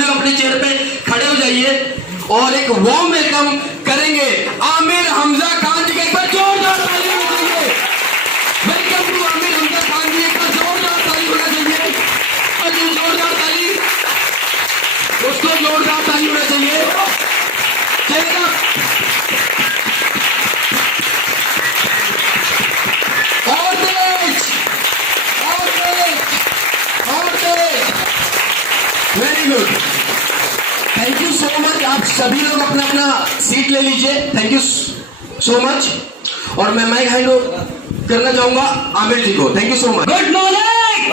सभी लोग अपनी चेयर पे खड़े हो जाइए और एक वार्म वेलकम करेंगे आमिर हमजा खान जी का। एक बार जोरदार ताली होनी चाहिए। वेलकम टू आमिर हमजा खान जी। एक बार जोरदार ताली होना चाहिए। जोरदार ताली दोस्तों, जोरदार ताली होना चाहिए। चलेगा और तेज और तेज और तेज। Very good, thank you so much. आप सभी लोग अपना अपना सीट ले लीजिए। Thank you so much. और मैं माइक हैंड करना चाहूंगा आमिर जी को। Thank you so much. Good morning.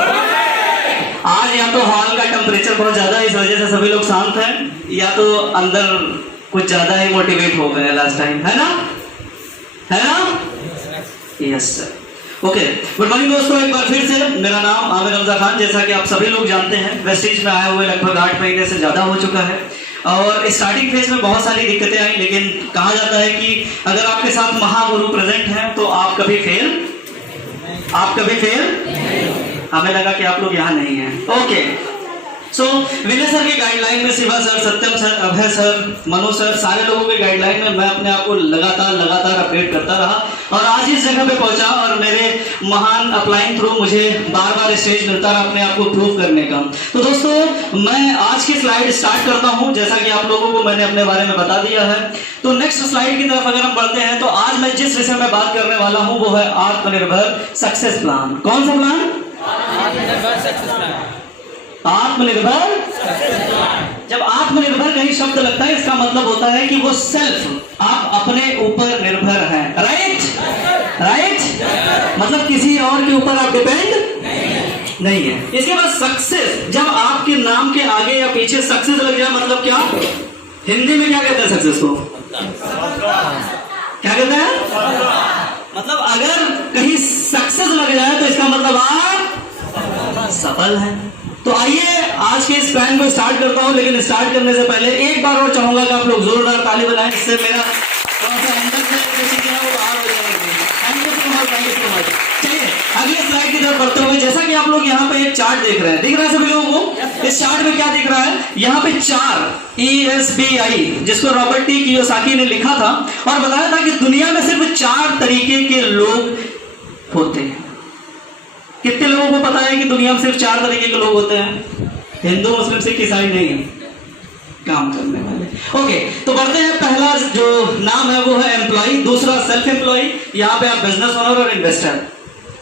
आज या तो हॉल का टेम्परेचर बहुत ज्यादा है, इस वजह से सभी लोग शांत हैं, या तो अंदर कुछ ज्यादा ही मोटिवेट हो गए लास्ट टाइम, है ना? Yes sir. Okay, good morning दोस्तों। एक बार फिर से मेरा नाम आमिर हमजा खान, जैसा कि आप सभी लोग जानते हैं, वेस्टिज में आए हुए लगभग 8 महीने से ज्यादा हो चुका है और स्टार्टिंग फेज में बहुत सारी दिक्कतें आई, लेकिन कहा जाता है कि अगर आपके साथ महागुरु प्रेजेंट हैं तो आप कभी फेल हमें लगा कि आप लोग यहाँ नहीं हैं। ओके, सो विनय सर के गाइडलाइन में, शिवा सर, सत्यम सर, अभय सर, मनु सर, सारे लोगों के गाइडलाइन में मैं अपने आप को लगातार अपडेट करता रहा और आज इस जगह पे पहुंचा और मेरे महान अपलाइन थ्रू मुझे बार बार स्टेज मिलता रहा अपने आप को प्रूव करने का। तो दोस्तों, मैं आज की स्लाइड स्टार्ट करता हूं। जैसा कि आप लोगों को मैंने अपने बारे में बता दिया है, तो नेक्स्ट स्लाइड की तरफ अगर हम बढ़ते हैं तो आज मैं जिस विषय में बात करने वाला हूं वो है आत्मनिर्भर सक्सेस प्लान। कौन सा प्लान? आत्मनिर्भर। जब आत्मनिर्भर कहीं शब्द लगता है, इसका मतलब होता है कि वो सेल्फ, आप अपने ऊपर निर्भर हैं। राइट? मतलब किसी और के ऊपर आप डिपेंड नहीं है। इसके बाद सक्सेस, जब आपके नाम के आगे या पीछे सक्सेस लग जाए, मतलब क्या? हिंदी में क्या कहते हैं सक्सेस को? क्या कहते हैं? मतलब अगर कहीं सक्सेस लग जाए तो इसका मतलब आप सफल हैं। तो आइए आज के इस प्लान को स्टार्ट करता हूं, लेकिन स्टार्ट करने से पहले एक बार और चाहूंगा कि आप लोग जोरदार ताली बजाएं, जिससे मेरा थोड़ा सा अंदर से वो बाहर हो जाएगा। Thank you so much. चलिए अगले स्लाइड की तरफ बढ़ते हुए, जैसा कि आप लोग यहाँ पे एक चार्ट देख रहे हैं, दिख रहा है सभी लोगों को? इस चार्ट में क्या दिख रहा है? यहाँ पे 4 ESBI, जिसको रॉबर्ट टी कियोसाकी ने लिखा था और बताया था कि दुनिया में सिर्फ 4 तरीके के लोग होते हैं। कितने लोगों को पता है कि दुनिया में सिर्फ 4 तरीके के लोग होते हैं? हिंदू, मुस्लिम, सिख, ईसाई नहीं है, काम करने वाले। ओके, तो बढ़ते हैं। पहला जो नाम है वो है एम्प्लॉय, दूसरा सेल्फ एम्प्लॉय, यहाँ पे आप बिजनेस ओनर और इन्वेस्टर।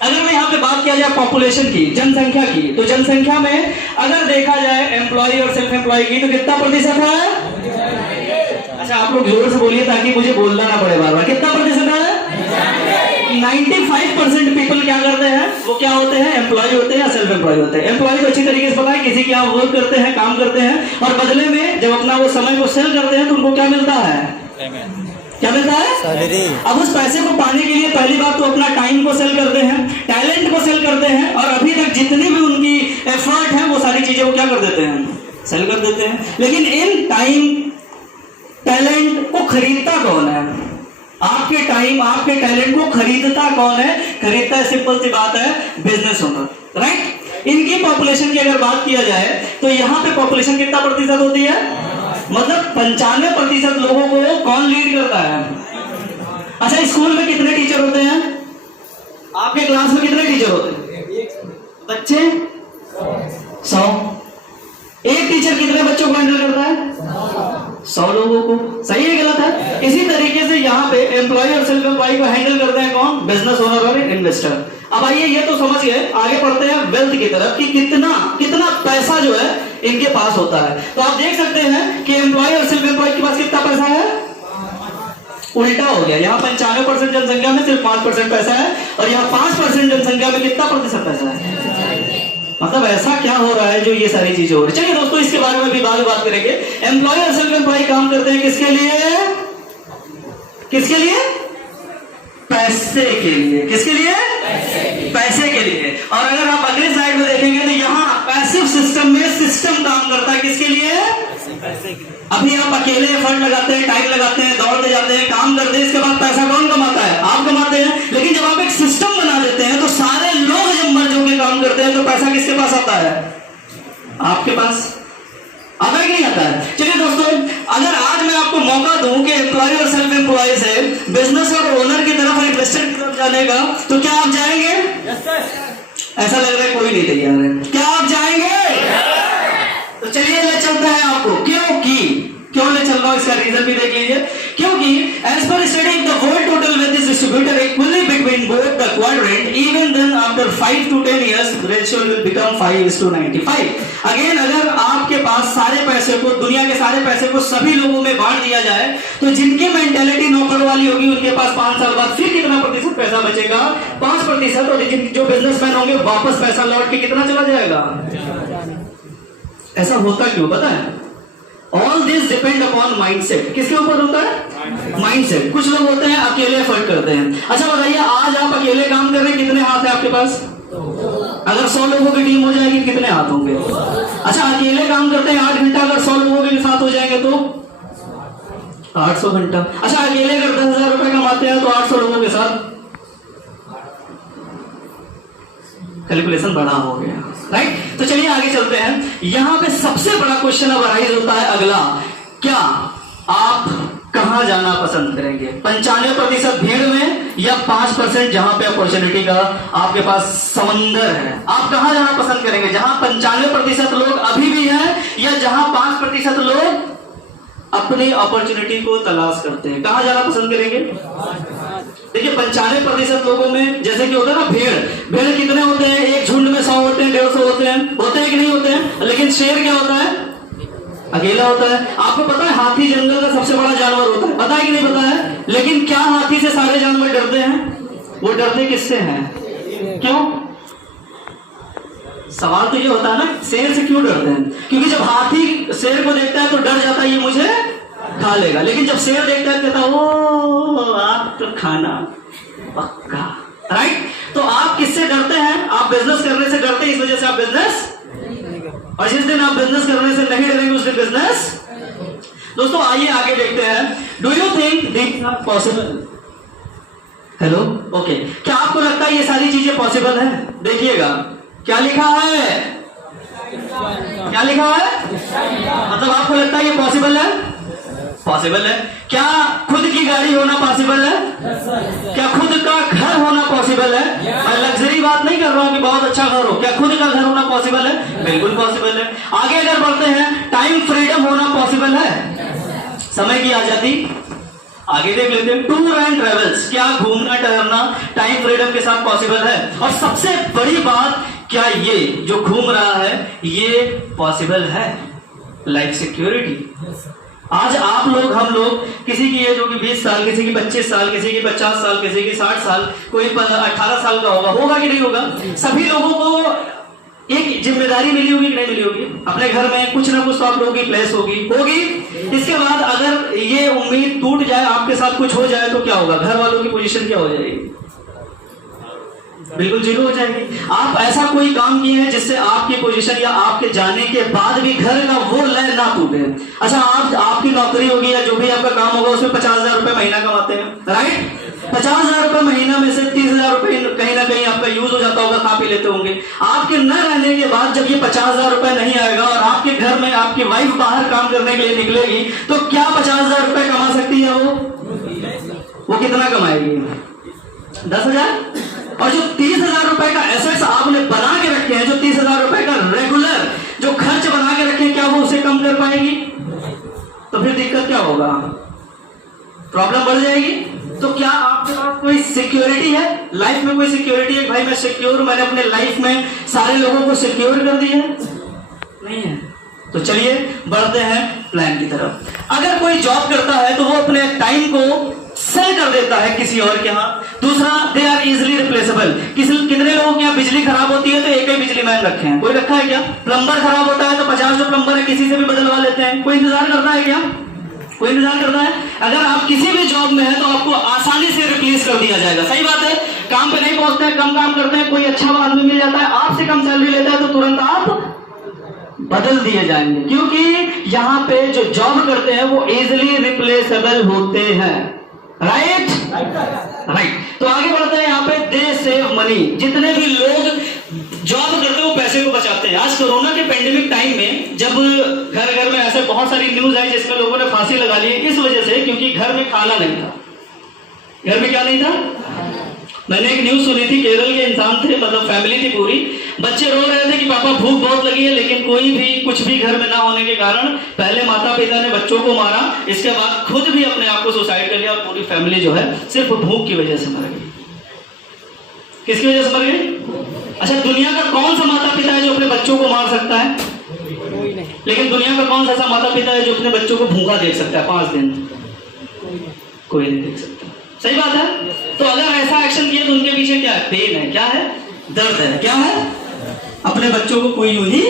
अगर मैं यहाँ पे बात किया जाए पॉपुलेशन की, जनसंख्या की, तो जनसंख्या में अगर देखा जाए एम्प्लॉय और सेल्फ एम्प्लॉय की, तो कितना प्रतिशत है? अच्छा, आप लोग जोर से बोलिए ताकि मुझे बोलना ना पड़े बार बार। कितना प्रतिशत है? 95% पीपल क्या करते हैं? वो क्या होते हैं? एम्प्लॉय होते हैं या सेल्फ एम्प्लॉय होते हैं। एम्प्लॉय को अच्छी तरीके से पता है, किसी के यहाँ वर्क करते हैं, काम करते हैं और बदले में जब अपना वो समय को सेल करते हैं तो उनको क्या मिलता है? क्या मिलता है? अब उस पैसे को पाने के लिए पहली बात तो अपना टाइम को सेल करते हैं, टैलेंट को सेल करते हैं और अभी तक जितनी भी उनकी एफर्ट है वो सारी चीजें वो क्या कर देते हैं? सेल कर देते हैं। लेकिन इन टाइम टैलेंट को खरीदता कौन है? आपके टाइम, आपके टैलेंट को खरीदता कौन है? खरीदता है, सिंपल सी बात है, बिजनेस ओनर। राइट? इनकी पॉपुलेशन की अगर बात किया जाए तो यहाँ पे पॉपुलेशन कितना प्रतिशत होती है? मतलब 95% लोगों को कौन लीड करता है? अच्छा, स्कूल में कितने टीचर होते हैं? आपके क्लास में कितने टीचर होते हैं? बच्चे 100। एक टीचर कितने बच्चों को हैंडल करता है? 100 लोगों को। सही है गलत है? इसी तरीके से यहाँ पे एम्प्लॉय और सेल्फ एम्प्लॉय को हैंडल करते हैं कौन? बिजनेस ओनर और इन्वेस्टर। अब आइए, ये तो समझ गए, आगे बढ़ते हैं वेल्थ की तरफ कि कितना पैसा जो है इनके पास होता है। तो आप देख सकते हैं कि एम्प्लॉय और सेल्फ एम्प्लॉय के पास कितना पैसा है? उल्टा हो गया। यहाँ 95% जनसंख्या में सिर्फ 5% पैसा है और यहाँ 5% जनसंख्या में कितना प्रतिशत पैसा है? मतलब ऐसा क्या हो रहा है जो ये सारी चीजें हो रही है? चलिए दोस्तों, इसके बारे में भी बाद में बात करेंगे। एम्प्लॉय और सेल्फ एम्प्लॉय काम करते हैं किसके लिए? किसके लिए? पैसे के लिए। किसके लिए? पैसे के लिए। और अगर आप अगले स्लाइड में देखेंगे तो यहाँ पैसिव सिस्टम में सिस्टम काम करता है किसके लिए? अभी आप अकेले एफर्ट लगाते हैं, टाइम लगाते हैं, दौड़ते जाते हैं, काम करते हैं, इसके बाद पैसा कौन कमाता है? आप कमाते हैं। लेकिन जब आप एक सिस्टम बना देते हैं तो सारे लोग जब मर्ज होकर काम करते हैं तो पैसा किसके पास आता है? आपके पास। आता है कि नहीं आता है? चलिए दोस्तों, अगर आज मैं आपको मौका दूं कि एम्प्लॉय और सेल्फ एम्प्लॉय से बिजनेस और ओनर की तरफ, इन्वेस्टर की तरफ जाने का, तो क्या आप जाएंगे? ऐसा लग रहा है कोई नहीं तैयार है। क्या आप जाएंगे? तो चलिए ले चलते हैं आपको। क्यों ले चल रहा हूं, इसका रीजन भी देख लीजिए। क्योंकि as per study the world total wealth is distributed equally between both the quadrant, even then after 5 to 10 years ratio will become 5:95। Again, अगर आपके पास सारे पैसे को, दुनिया के सारे पैसे को सभी लोगों में बांट दिया जाए, तो जिनकी मेंटेलिटी नौकर वाली होगी उनके पास 5 साल बाद फिर कितना प्रतिशत पैसा बचेगा? 5%। और जो बिजनेसमैन होंगे वापस पैसा लौट के कितना चला जाएगा? ऐसा होता क्यों पता है? All this depend upon mindset. किसके ऊपर होता है? माइंडसेट। कुछ लोग होते हैं अकेले एफर्ट करते हैं। अच्छा बताइए, आज आप अकेले काम कर रहे हैं, कितने हाथ है आपके पास? अगर 100 लोगों की टीम हो जाएगी, कितने हाथ होंगे? अच्छा, अकेले काम करते हैं 8 घंटा, अगर 100 लोगों के साथ हो जाएंगे तो 800 घंटा। अच्छा, अकेले अगर 10,000 रुपए कमाते हैं तो 800 लोगों के साथ कैलकुलेशन बड़ा हो गया, राइट? तो चलिए आगे चलते हैं। यहां पे सबसे बड़ा क्वेश्चन अब अराइज होता है अगला, क्या आप कहां जाना पसंद करेंगे? 95% भीड़ में या 5% जहां पे अपॉर्चुनिटी का आपके पास समंदर है? आप कहां जाना पसंद करेंगे? जहां 95% लोग अभी भी हैं या जहां 5% लोग अपनी अपॉर्चुनिटी को तलाश करते हैं? कहां जाना पसंद करेंगे? देखिए, 95% लोगों में जैसे कि होता है ना भेड़ कितने होते हैं? एक झुंड में 100 होते हैं, 150 होते हैं कि नहीं होते हैं? लेकिन शेर क्या होता है? अकेला होता है। आपको पता है हाथी जंगल का सबसे बड़ा जानवर होता है, पता है कि नहीं पता है? लेकिन क्या हाथी से सारे जानवर डरते हैं? वो डरते किससे हैं? क्यों? सवाल तो ये होता है ना, शेर से क्यों डरते हैं? क्योंकि जब हाथी शेर को देखता है तो डर जाता है, ये मुझे खा लेगा। लेकिन जब शेर देखता है कहता ओ आप तो खाना पक्का, राइट? तो आप किससे डरते हैं? आप बिजनेस करने से डरते हैं, इस वजह से आप बिजनेस, और जिस दिन आप बिजनेस करने से नहीं डरेंगे उस दिन बिजनेस। दोस्तों आइए आगे देखते हैं। Do you think this are possible? Hello, okay. क्या आपको लगता है ये सारी चीजें पॉसिबल है? देखिएगा क्या लिखा है, क्या लिखा है? मतलब आपको लगता है ये पॉसिबल है? पॉसिबल है। क्या खुद की गाड़ी होना पॉसिबल है? क्या खुद का घर होना पॉसिबल है? मैं लग्जरी बात नहीं कर रहा हूं कि बहुत अच्छा घर हो। क्या खुद का घर होना पॉसिबल है? बिल्कुल पॉसिबल है। आगे अगर बढ़ते हैं, टाइम फ्रीडम होना पॉसिबल है? समय की आजादी। आगे देख लेते हैं, टूर एंड ट्रेवल्स, क्या घूमना टहलना टाइम फ्रीडम के साथ पॉसिबल है? और सबसे बड़ी बात, क्या ये जो घूम रहा है ये पॉसिबल है? Life security. आज आप लोग, हम लोग, किसी की एज होगी 20 साल, किसी की 25 साल, किसी की 50 साल, किसी की 60 साल, कोई 18 साल का होगा कि नहीं होगा? सभी लोगों को एक जिम्मेदारी मिली होगी कि नहीं मिली होगी? अपने घर में कुछ ना कुछ तो आप लोगों की प्लेस होगी। इसके बाद अगर ये उम्मीद टूट जाए, आपके साथ कुछ हो जाए तो क्या होगा? घर वालों की पोजीशन क्या हो जाएगी? बिल्कुल जीरो हो जाएगी। आप ऐसा कोई काम किए हैं जिससे आपकी पोजीशन या आपके जाने के बाद भी घर का वो लय ना टूटे? अच्छा, आपकी नौकरी होगी या जो भी आपका काम होगा उसमें 50,000 रुपए महीना कमाते हैं, राइट? 50,000 रुपए महीना में से 30,000 रुपए कहीं ना कहीं आपका यूज हो जाता होगा, खा पी लेते होंगे। आपके न रहने के बाद जब ये 50,000 रुपए नहीं आएगा और आपके घर में आपकी वाइफ बाहर काम करने के लिए निकलेगी, तो क्या 50,000 रुपए कमा सकती है वो कितना कमाएगी? 10,000। और जो 30,000 रुपए का एसेट्स आपने बना के रखे हैं, जो 30,000 रुपए का रेगुलर जो खर्च बना के रखे हैं, क्या वो उसे कम कर पाएगी? तो फिर दिक्कत क्या होगा? प्रॉब्लम बढ़ जाएगी। तो क्या आपके पास कोई सिक्योरिटी है? लाइफ में कोई सिक्योरिटी है? भाई मैं सिक्योर, मैंने अपने लाइफ में सारे लोगों को सिक्योर कर दिया है? नहीं है। तो चलिए बढ़ते हैं प्लान की तरफ। अगर कोई जॉब करता है तो वो अपने टाइम को सेल कर देता है किसी और के यहाँ। दूसरा, दे आर इजिली रिप्लेसेबल। कितने लोगों के यहाँ बिजली खराब होती है तो एक ही बिजली मैन रखे हैं? कोई रखा है क्या? प्लम्बर खराब होता है तो 50 जो प्लम्बर है किसी से भी बदलवा लेते हैं। कोई इंतजार करता है क्या? कोई इंतजार करता है? अगर आप किसी भी जॉब में है तो आपको आसानी से रिप्लेस कर दिया जाएगा। सही बात है। काम पे नहीं पहुंचते हैं, कम काम करते हैं, कोई अच्छा आदमी मिल जाता है, आपसे कम सैलरी लेता है तो तुरंत आप बदल दिए जाएंगे, क्योंकि यहाँ पे जो जॉब करते हैं वो इजिली रिप्लेसेबल होते हैं, राइट? राइट। तो आगे बढ़ते हैं। यहाँ पे दे सेव मनी। जितने भी लोग जॉब करते वो पैसे को बचाते हैं। आज कोरोना के पेंडेमिक टाइम में जब घर घर में ऐसे बहुत सारी न्यूज आई जिसमें लोगों ने फांसी लगा ली इस वजह से, क्योंकि घर में खाना नहीं था। घर में क्या नहीं था? मैंने एक न्यूज सुनी थी, केरल के इंसान थे, मतलब फैमिली थी पूरी, बच्चे रो रहे थे कि पापा भूख बहुत लगी है, लेकिन कोई भी कुछ भी घर में ना होने के कारण पहले माता पिता ने बच्चों को मारा, इसके बाद खुद भी अपने आप को सुसाइड कर लिया और पूरी फैमिली जो है सिर्फ भूख की वजह से मर गई। किसकी वजह से मर गई? अच्छा, दुनिया का कौन सा माता पिता है जो अपने बच्चों को मार सकता है? लेकिन दुनिया का कौन सा ऐसा माता पिता है जो अपने बच्चों को भूखा देख सकता है 5 दिन? कोई नहीं देख सकता। सही बात है। तो अगर ऐसा एक्शन किया तो उनके पीछे क्या है? पेन है, क्या है? दर्द है, क्या है? अपने बच्चों को कोई यूं ही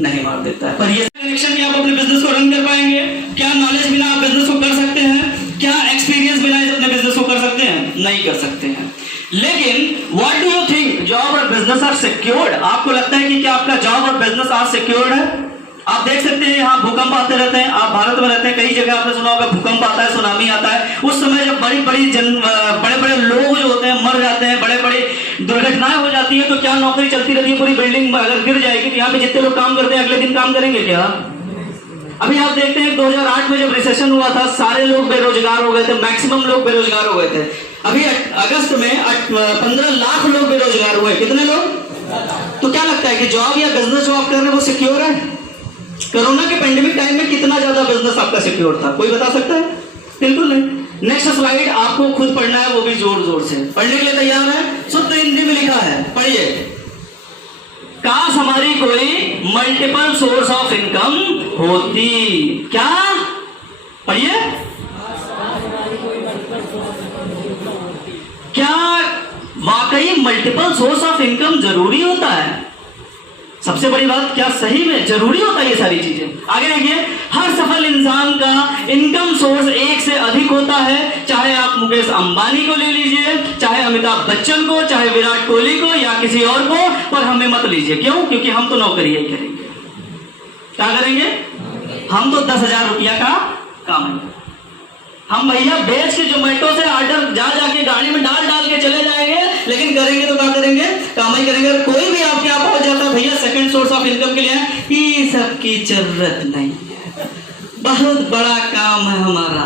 नहीं मार देता है। पर ये कनेक्शन कि आप अपने बिजनेस को रन कर पाएंगे? क्या नॉलेज बिना आप बिजनेस को कर सकते हैं? क्या एक्सपीरियंस बिना अपने बिजनेस को कर सकते हैं? नहीं कर सकते हैं। लेकिन what do you think, job और बिजनेस आर सिक्योर्ड? आपको लगता है कि क्या आपका जॉब और बिजनेस आर सिक्योर्ड है? आप देख सकते हैं यहाँ भूकंप आते रहते हैं। आप भारत में रहते हैं, कई जगह आपने सुना होगा भूकंप आता है, सुनामी आता है। उस समय जब बड़े बड़े लोग जो होते हैं मर जाते हैं, बड़े बड़े दुर्घटनाएं हो जाती है, तो क्या नौकरी चलती रहती है? पूरी बिल्डिंग अगर गिर जाएगी तो यहाँ पे जितने लोग काम करते हैं अगले दिन काम करेंगे क्या? अभी आप देखते हैं 2008 में जब रिसेशन हुआ था, सारे लोग बेरोजगार हो गए थे, मैक्सिमम लोग बेरोजगार हो गए थे। अभी अगस्त में 15 लाख लोग बेरोजगार हुए। कितने लोग? तो क्या लगता है कि जॉब या बिजनेस जो आप कर रहे हैं वो सिक्योर है? कोरोना के पेंडेमिक टाइम में कितना ज्यादा बिजनेस आपका सिक्योर था? कोई बता सकता है? बिल्कुल नहीं। नेक्स्ट स्लाइड आपको खुद पढ़ना है, वो भी जोर जोर से। पढ़ने के लिए तैयार है? शुद्ध हिंदी में लिखा है, पढ़िए। काश हमारी कोई मल्टीपल सोर्स ऑफ इनकम होती। क्या? पढ़िए। क्या वाकई मल्टीपल सोर्स ऑफ इनकम जरूरी होता है? सबसे बड़ी बात, क्या सही में जरूरी होता है ये सारी चीजें? आगे देखिए, हर सफल इंसान का इनकम सोर्स एक से अधिक होता है। चाहे आप मुकेश अंबानी को ले लीजिए, चाहे अमिताभ बच्चन को, चाहे विराट कोहली को या किसी और को, पर हमें मत लीजिए। क्यों? क्योंकि हम तो नौकरी ही करेंगे। क्या करेंगे? हम तो 10,000 रुपया का काम है। हम भैया बेच के जोमेटो से ऑर्डर जाके गाड़ी में डाल के चले जाएंगे, लेकिन करेंगे तो क्या करेंगे? काम ही करेंगे। कोई भी आपके यहाँ पहुंच जाता है भैया सेकंड सोर्स ऑफ इनकम के लिए, ये सबकी जरूरत नहीं है, बहुत बड़ा काम है हमारा,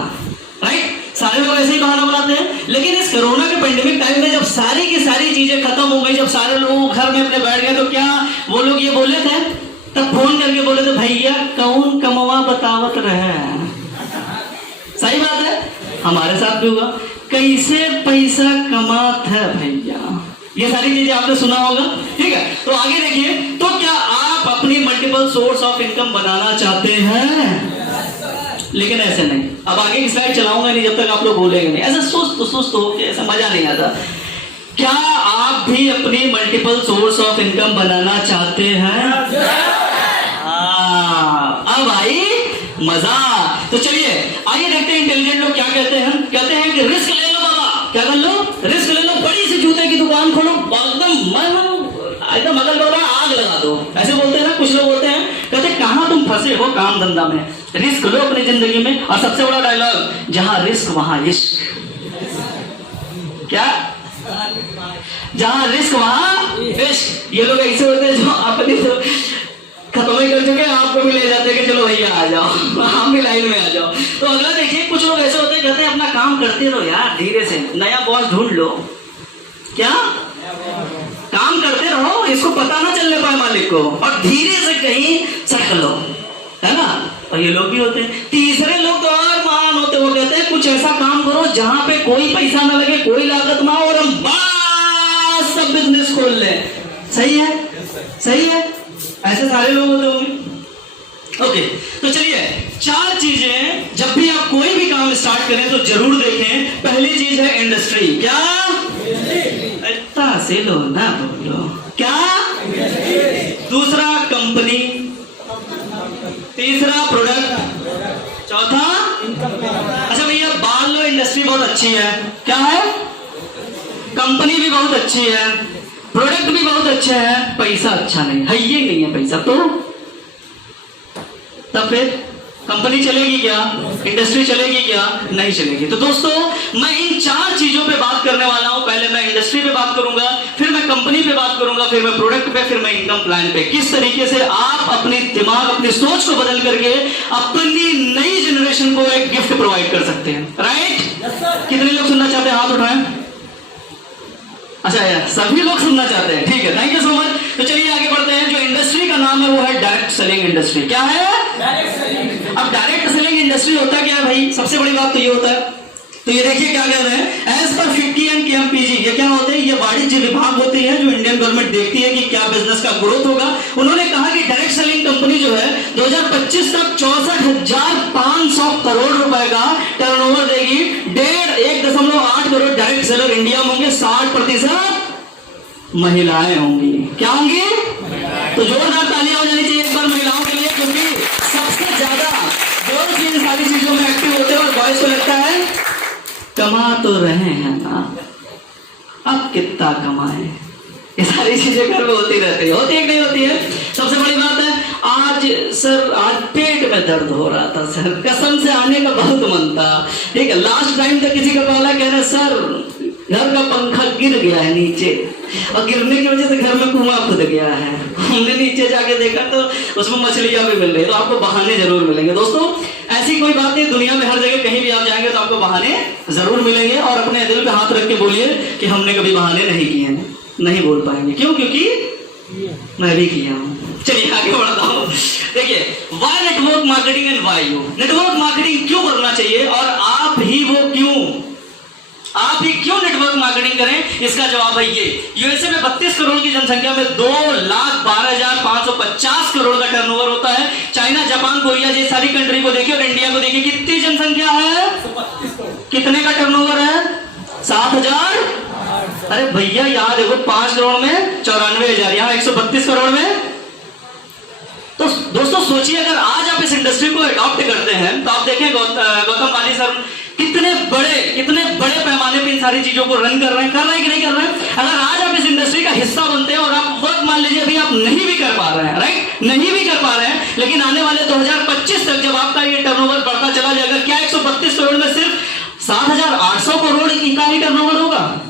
राइट? सारे लोग ऐसे ही बहाना बनाते हैं। लेकिन इस कोरोना के पेंडेमिक टाइम में जब सारी की सारी चीजें खत्म हो गई, जब सारे लोग घर में अपने बैठ गए, तो क्या वो लोग ये बोले थे? तब फोन करके बोले थे, भैया कौन कमवा बतावत रहे। सही बात है, हमारे साथ भी हुआ। कैसे पैसा कमात है भैया, ये सारी चीजें आपने सुना होगा। ठीक है, तो आगे देखिए, तो क्या आप अपनी मल्टीपल सोर्स ऑफ इनकम बनाना चाहते हैं? लेकिन ऐसे नहीं। अब आगे की स्लाइड चलाऊंगा नहीं जब तक आप लोग बोलेंगे नहीं। ऐसा सुस्त हो के ऐसा मजा नहीं आता। क्या आप भी अपनी मल्टीपल सोर्स ऑफ इनकम बनाना चाहते हैं? अब आई मजा। तो चलिए आइए देखते हैं इंटेलिजेंट लोग क्या कहते हैं। कहते हैं कि रिस्क ले लो बाबा। क्या कर लो? रिस्क ले लो, बड़ी सी जूते की दुकान खोलो, एकदम अगल बगल आग लगा दो, ऐसे बोलते हैं ना कुछ लोग बोलते हैं। कहते कहां तुम फंसे हो काम धंधा में, रिस्क लो अपनी जिंदगी में। और सबसे बड़ा डायलॉग, जहां रिस्क वहां इश्क। क्या? जहां रिस्क वहां इश्क। ये लोग ऐसे होते हैं जो अपनी तो खत्म ही कर चुके हैं, आपको भी ले जाते हैं कि चलो भैया आ जाओ, हम भी लाइन में आ जाओ। तो अगला देखिए, कुछ लोग ऐसे होते हैं कहते हैं अपना काम करते रहो यार, धीरे से नया बॉस ढूंढ लो। क्या? काम करते रहो, इसको पता ना चलने पाए मालिक को, और धीरे से कहीं सट लो, है ना? और ये लोग भी होते हैं। तीसरे लोग तो और महान होते, वो कहते हैं कुछ ऐसा काम करो जहां पे कोई पैसा ना लगे, कोई लागत ना हो, और हम बड़ा सब बिजनेस खोल ले। सही है? सही है? ऐसे सारे लोग होते होंगे। ओके, तो चलिए 4 चीजें जब भी आप कोई भी काम स्टार्ट करें तो जरूर देखें। पहली चीज है इंडस्ट्री। क्या? इतना से लो ना बोलो। क्या? दूसरा कंपनी, तीसरा प्रोडक्ट, चौथा अच्छा भैया बाल लो, इंडस्ट्री बहुत अच्छी है। क्या है? कंपनी भी बहुत अच्छी है, प्रोडक्ट भी बहुत अच्छा है, पैसा अच्छा नहीं है, ये नहीं है पैसा, तो तब फिर कंपनी चलेगी क्या? इंडस्ट्री चलेगी क्या? नहीं चलेगी। तो दोस्तों मैं इन 4 चीजों पे बात करने वाला हूं। पहले मैं इंडस्ट्री पे बात करूंगा, फिर मैं कंपनी पे बात करूंगा, फिर मैं प्रोडक्ट पे, फिर मैं इनकम प्लान पे। किस तरीके से आप अपने दिमाग, अपनी सोच को बदल करके अपनी नई जनरेशन को एक गिफ्ट प्रोवाइड कर सकते हैं। राइट? कितने लोग सुनना चाहते हैं? हाथ उठाएं। अच्छा यार, सभी लोग सुनना चाहते हैं। ठीक है, थैंक यू सो मच। तो चलिए आगे बढ़ते हैं। जो इंडस्ट्री का नाम है वो है डायरेक्ट सेलिंग इंडस्ट्री। क्या है? Direct selling. अब डायरेक्ट सेलिंग इंडस्ट्री होता क्या है भाई? सबसे बड़ी बात तो ये होता है, तो ये देखिए क्या कह रहे हैं, as per FICCI and KMPG, ये क्या होते हैं? ये वाणिज्य विभाग होते हैं जो इंडियन गवर्नमेंट देखती है कि क्या बिजनेस का ग्रोथ होगा। उन्होंने कहा कि डायरेक्ट सेलिंग कंपनी जो है 2025 तक 64,500 करोड़ रुपए का टर्नओवर देगी। 1.8 करोड़ डायरेक्ट सेलर इंडिया में होंगे, 60% महिलाएं होंगी। क्या होंगी? तो जोरदार तालियां हो जानी चाहिए एक बार महिलाओं के लिए, क्योंकि सबसे ज्यादा गर्ल्स इन सारी चीजों में एक्टिव होते हैं और बॉयज को लगता है कमा तो रहे हैं ना, अब कितना कमाए। ये सारी चीजें घर में होती रहती है, होती है कि नहीं होती है? सबसे बड़ी बात है, आज पेट में दर्द हो रहा था सर, कसम से आने का बहुत मन था। ठीक है, लास्ट टाइम तक किसी का कॉल कह रहे सर घर का पंखा गिर गया है नीचे, और गिरने की वजह से घर में कुआं खुद गया है। हमने नीचे जाके देखा तो उसमें मछलियां भी मिल रही है। तो आपको बहाने जरूर मिलेंगे दोस्तों, ऐसी कोई बात नहीं, दुनिया में हर जगह कहीं भी आप जाएंगे तो आपको बहाने जरूर मिलेंगे। और अपने दिल पे हाथ रख के बोलिए कि हमने कभी बहाने नहीं किए हैं। नहीं बोल पाएंगे, क्यों? क्योंकि मैं भी किया हूं। चलिए आगे बढ़ता हूं। देखिए, why network marketing and why you, network marketing क्यों करना चाहिए और आप ही क्यों नेटवर्क मार्केटिंग करें? इसका जवाब है ये, यूएसए में 32 करोड़ की जनसंख्या में 2,12,550 करोड़ का टर्नओवर होता है। चाइना, जापान, कोरिया जैसी सारी कंट्री को देखिए और इंडिया को देखिए, कितनी जनसंख्या है? कितने का टर्नओवर है? 7,000। अरे भैया यहाँ देखो, 5 करोड़ में 94,000, यहाँ 132 करोड़ में। तो दोस्तों सोचिए, अगर आज आप इस इंडस्ट्री को अडॉप्ट करते हैं तो आप देखें गौतम पाली सर कितने बड़े पैमाने पे इन सारी चीजों को रन कर रहे हैं कि नहीं कर रहे हैं। अगर आज आप इस इंडस्ट्री का हिस्सा बनते हैं और आप वर्क, मान लीजिए अभी आप नहीं भी कर पा रहे हैं, राइट, नहीं भी कर पा रहे हैं, लेकिन आने वाले 2025 तक जब आपका ये टर्नओवर बढ़ता चला जाएगा, क्या 132 करोड़ में सिर्फ 7,800 करोड़ का ही टर्नओवर होगा?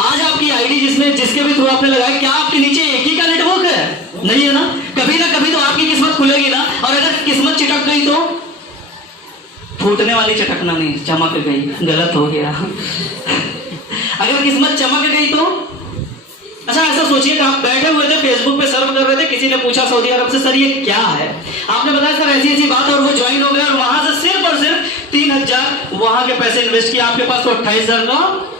आज आपकी आईडी जिसके भी थ्रू आपने लगाया, क्या आपके नीचे एक ही का नेटवर्क है? नहीं है ना। कभी ना कभी तो आपकी किस्मत खुलेगी ना, और अगर किस्मत चिटक गई तो, फूटने वाली चटकना नहीं, चमक गई, गलत हो गया। अगर किस्मत चमक गई तो, अच्छा ऐसा सोचिए कि आप बैठे हुए थे, फेसबुक पे सर्व कर रहे थे, किसी ने पूछा सऊदी अरब से सर ये क्या है, आपने बताया सर ऐसी ऐसी बात, और वो ज्वाइन हो गया और वहां से सिर्फ और सिर्फ 3,000 वहां के पैसे इन्वेस्ट किया, आपके पास तो 28,000 का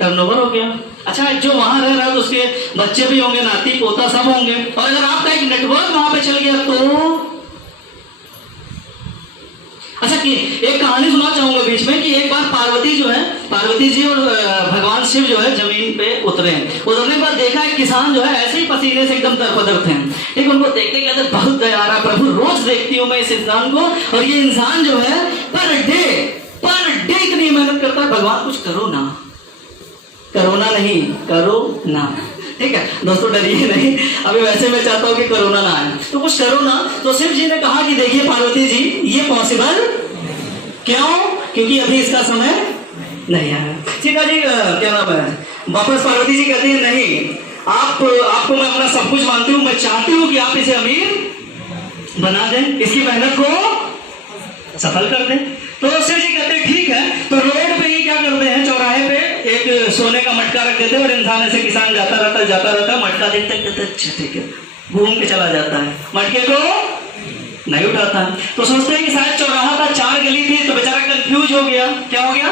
टर्नओवर हो गया। अच्छा, जो वहां रह रहा है तो उसके बच्चे भी होंगे, नाती पोता सब होंगे, और अगर आपका एक नेटवर्क वहां पे चल गया तो। अच्छा कि एक कहानी सुना चाहूंगा बीच में कि एक बार पार्वती जी और भगवान शिव जो है जमीन पे उतरे हैं। उतरने के बाद देखा एक किसान जो है ऐसे ही पसीने से एकदम तरपदर थे। ठीक, उनको देखते कहते बहुत दया आ रहा प्रभु, रोज देखती हूँ मैं इस इंसान को, और ये इंसान जो है पर डे इतनी मेहनत करता है, भगवान कुछ करो ना, करो ना। ठीक है दोस्तों, डरिए नहीं, अभी वैसे मैं चाहता हूं कि कोरोना ना आए, तो कुछ करो ना। तो शिव जी ने कहा कि देखिए पार्वती जी, ये पॉसिबल क्यों? क्योंकि अभी इसका समय नहीं आया। ठीक है जी, क्या नाम है, वापस पार्वती जी कहती है नहीं, आपको मैं अपना सब कुछ मानती हूँ, मैं चाहती हूँ कि आप इसे अमीर बना दें, इसकी मेहनत को सफल कर दें। तो शिव जी कहते हैं ठीक है। तो रोड पे ही क्या करते हैं, चौराहे पे एक सोने का मटका रख देते हैं, और इंसान ऐसे किसान जाता रहता है, मटका देखते कहते अच्छा ठीक है, घूम के चला जाता है, मटके को नहीं उठाता। तो सोचते हैं कि शायद चौराहा था, 4 गली थी, तो बेचारा कंफ्यूज हो गया। क्या हो गया?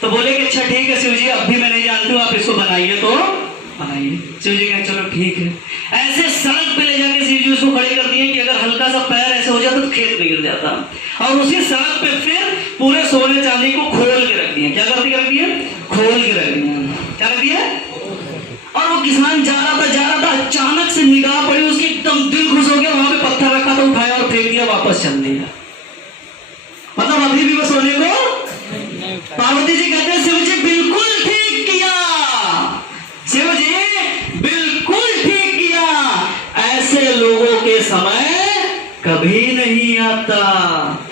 तो बोले कि अच्छा ठीक है शिव जी, अब भी मैं नहीं जानती हूँ, आप इसको बनाइए तो बनाइए। शिव जी कहें चलो ठीक है। ऐसे सड़क पे ले जाके शिव जी उसको खड़े कर दिए कि अगर हल्का सा पैर ऐसे हो जाता तो खेत में गिर जाता, और उसी सड़क पे फिर पूरे सोने चांदी को खोल के रख दिए। क्या कर दिए? खोल के रख दिए। क्या रख दिया? और वो किसान जा रहा था, अचानक से निगाह पड़ी उसकी, एकदम दिल खुश हो गया, वहां पे पत्थर रखा था, उठाया और फेंक दिया, वापस चल दिया। मतलब अभी भी वो सोने को। पार्वती जी कहते हैं शिव जी बिल्कुल ठीक किया, शिव जी बिल्कुल ठीक किया, ऐसे लोगों के समय कभी नहीं आता।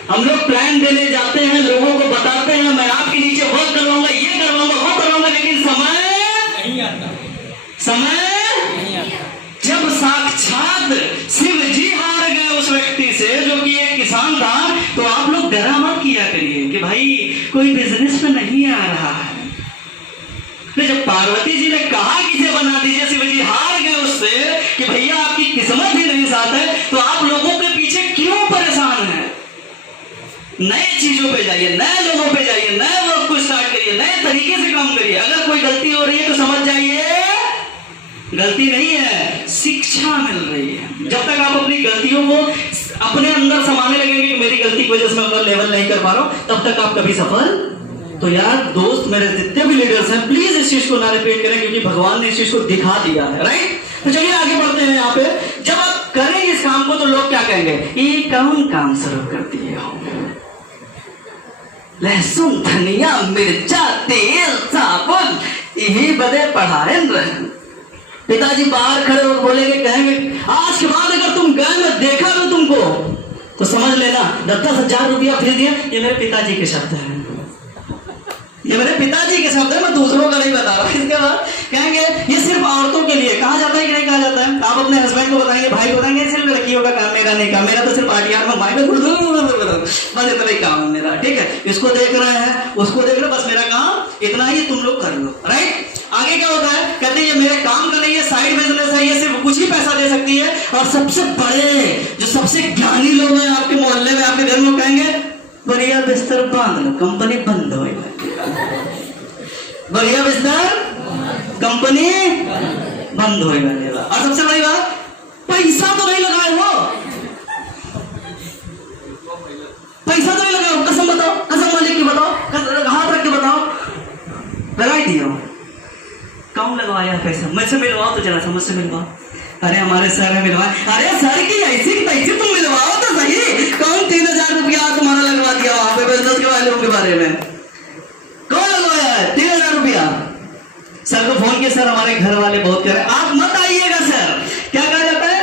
हम लोग प्लान देने जाते हैं, लोगों को बताते हैं मैं आपके नीचे वर्क करवाऊंगा, ये करवाऊंगा, वो करवाऊंगा, लेकिन समय नहीं आता। समय नहीं आता। जब साक्षात शिव जी हार गए उस व्यक्ति से जो कि एक किसान था, तो आप लोग डरा मत किया करिए कि भाई कोई बिजनेस में नहीं आ रहा है। तो जब पार्वती जी ने कहा कि इसे बना दीजिए, शिव जी हार गए उससे कि भैया आपकी किस्मत ही नहीं साथ है, तो आप लोगों के पीछे क्यों परेशान हैं? नए चीजों पे जाइए, नए लोगों पे जाइए, नए वर्क को स्टार्ट करिए, नए तरीके से काम करिए। अगर कोई गलती हो रही है तो समझ जाइए गलती नहीं है, शिक्षा मिल रही है। जब तक आप अपनी गलतियों को अपने अंदर समाने लगेंगे कि मेरी गलती की वजह से मैं अपना लेवल नहीं कर पा रहा हूं, तब तक आप कभी सफल। तो यार दोस्त, मेरे जितने भी लीडर्स हैं, प्लीज इस चीज को ना रिपीट करें, क्योंकि भगवान ने इस चीज को दिखा दिया है, राइट। तो चलिए आगे बढ़ते हैं। यहाँ पे जब आप करेंगे इस काम को तो लोग क्या कहेंगे, ये कौन काम शुरू कर दिए हो? लहसुन, धनिया, मिर्चा, तेल, साबुन, यही बदे पढ़ाए रहे। पिताजी बाहर खड़े होकर बोलेंगे, कहेंगे आज के बाद अगर तुम गए, मैं देखा ना तुमको, तो समझ लेना 10,000 रुपया फिर दिया। ये मेरे पिताजी के शब्द हैं, ये मेरे पिताजी के शब्द है, मैं दूसरों का नहीं बता रहा। इसके बाद कहेंगे ये सिर्फ औरतों के लिए। कहा जाता है कि नहीं कहा जाता है? आप अपने हस्बैंड को बताएंगे, भाई को बताएंगे सिर्फ लड़कियों का काम, मेरा नहीं काम, मेरा तो सिर्फ आर्टियार में भाई बस इतना ही काम है मेरा, ठीक है। इसको देख रहे हैं, उसको देख रहे, बस मेरा काम इतना ही, तुम लोग कर लो, राइट। आगे क्या होता है, कहते हैं ये मेरे काम का नहीं है, साइड बिजनेस है, ये सिर्फ कुछ ही पैसा दे सकती है। और सबसे बड़े जो सबसे ज्ञानी लोग हैं आपके मोहल्ले में, आपके घर में, कहेंगे बढ़िया बिस्तर बांध लो, कंपनी बंद हो गई। बढ़िया बिस्तर, कंपनी बंद हो गई। और सबसे बड़ी बात, पैसा तो नहीं लगाए हो, पैसा तो नहीं लगाओ, कसम बताओ, कसम मालिक की बताओ, हाथ रख के बताओ, लगाई दियो। कौन लगवाया पैसा? मुझसे मिलवाओ तो जरा, मुझसे मिलवाओ। अरे हमारे सर है मिलवाए। अरे सर की ऐसी पैसे तुम मिलवाओ तो सही। कौन 3,000 रुपया तुम्हारा लगवा दिया वहां पे बिजनेस के वालों के बारे में? कौन लगवाया है 3,000 रुपया? सर को फोन किया, सर हमारे घर वाले बहुत कह रहे हैं, आप मत आइएगा सर। क्या कहा जाता है?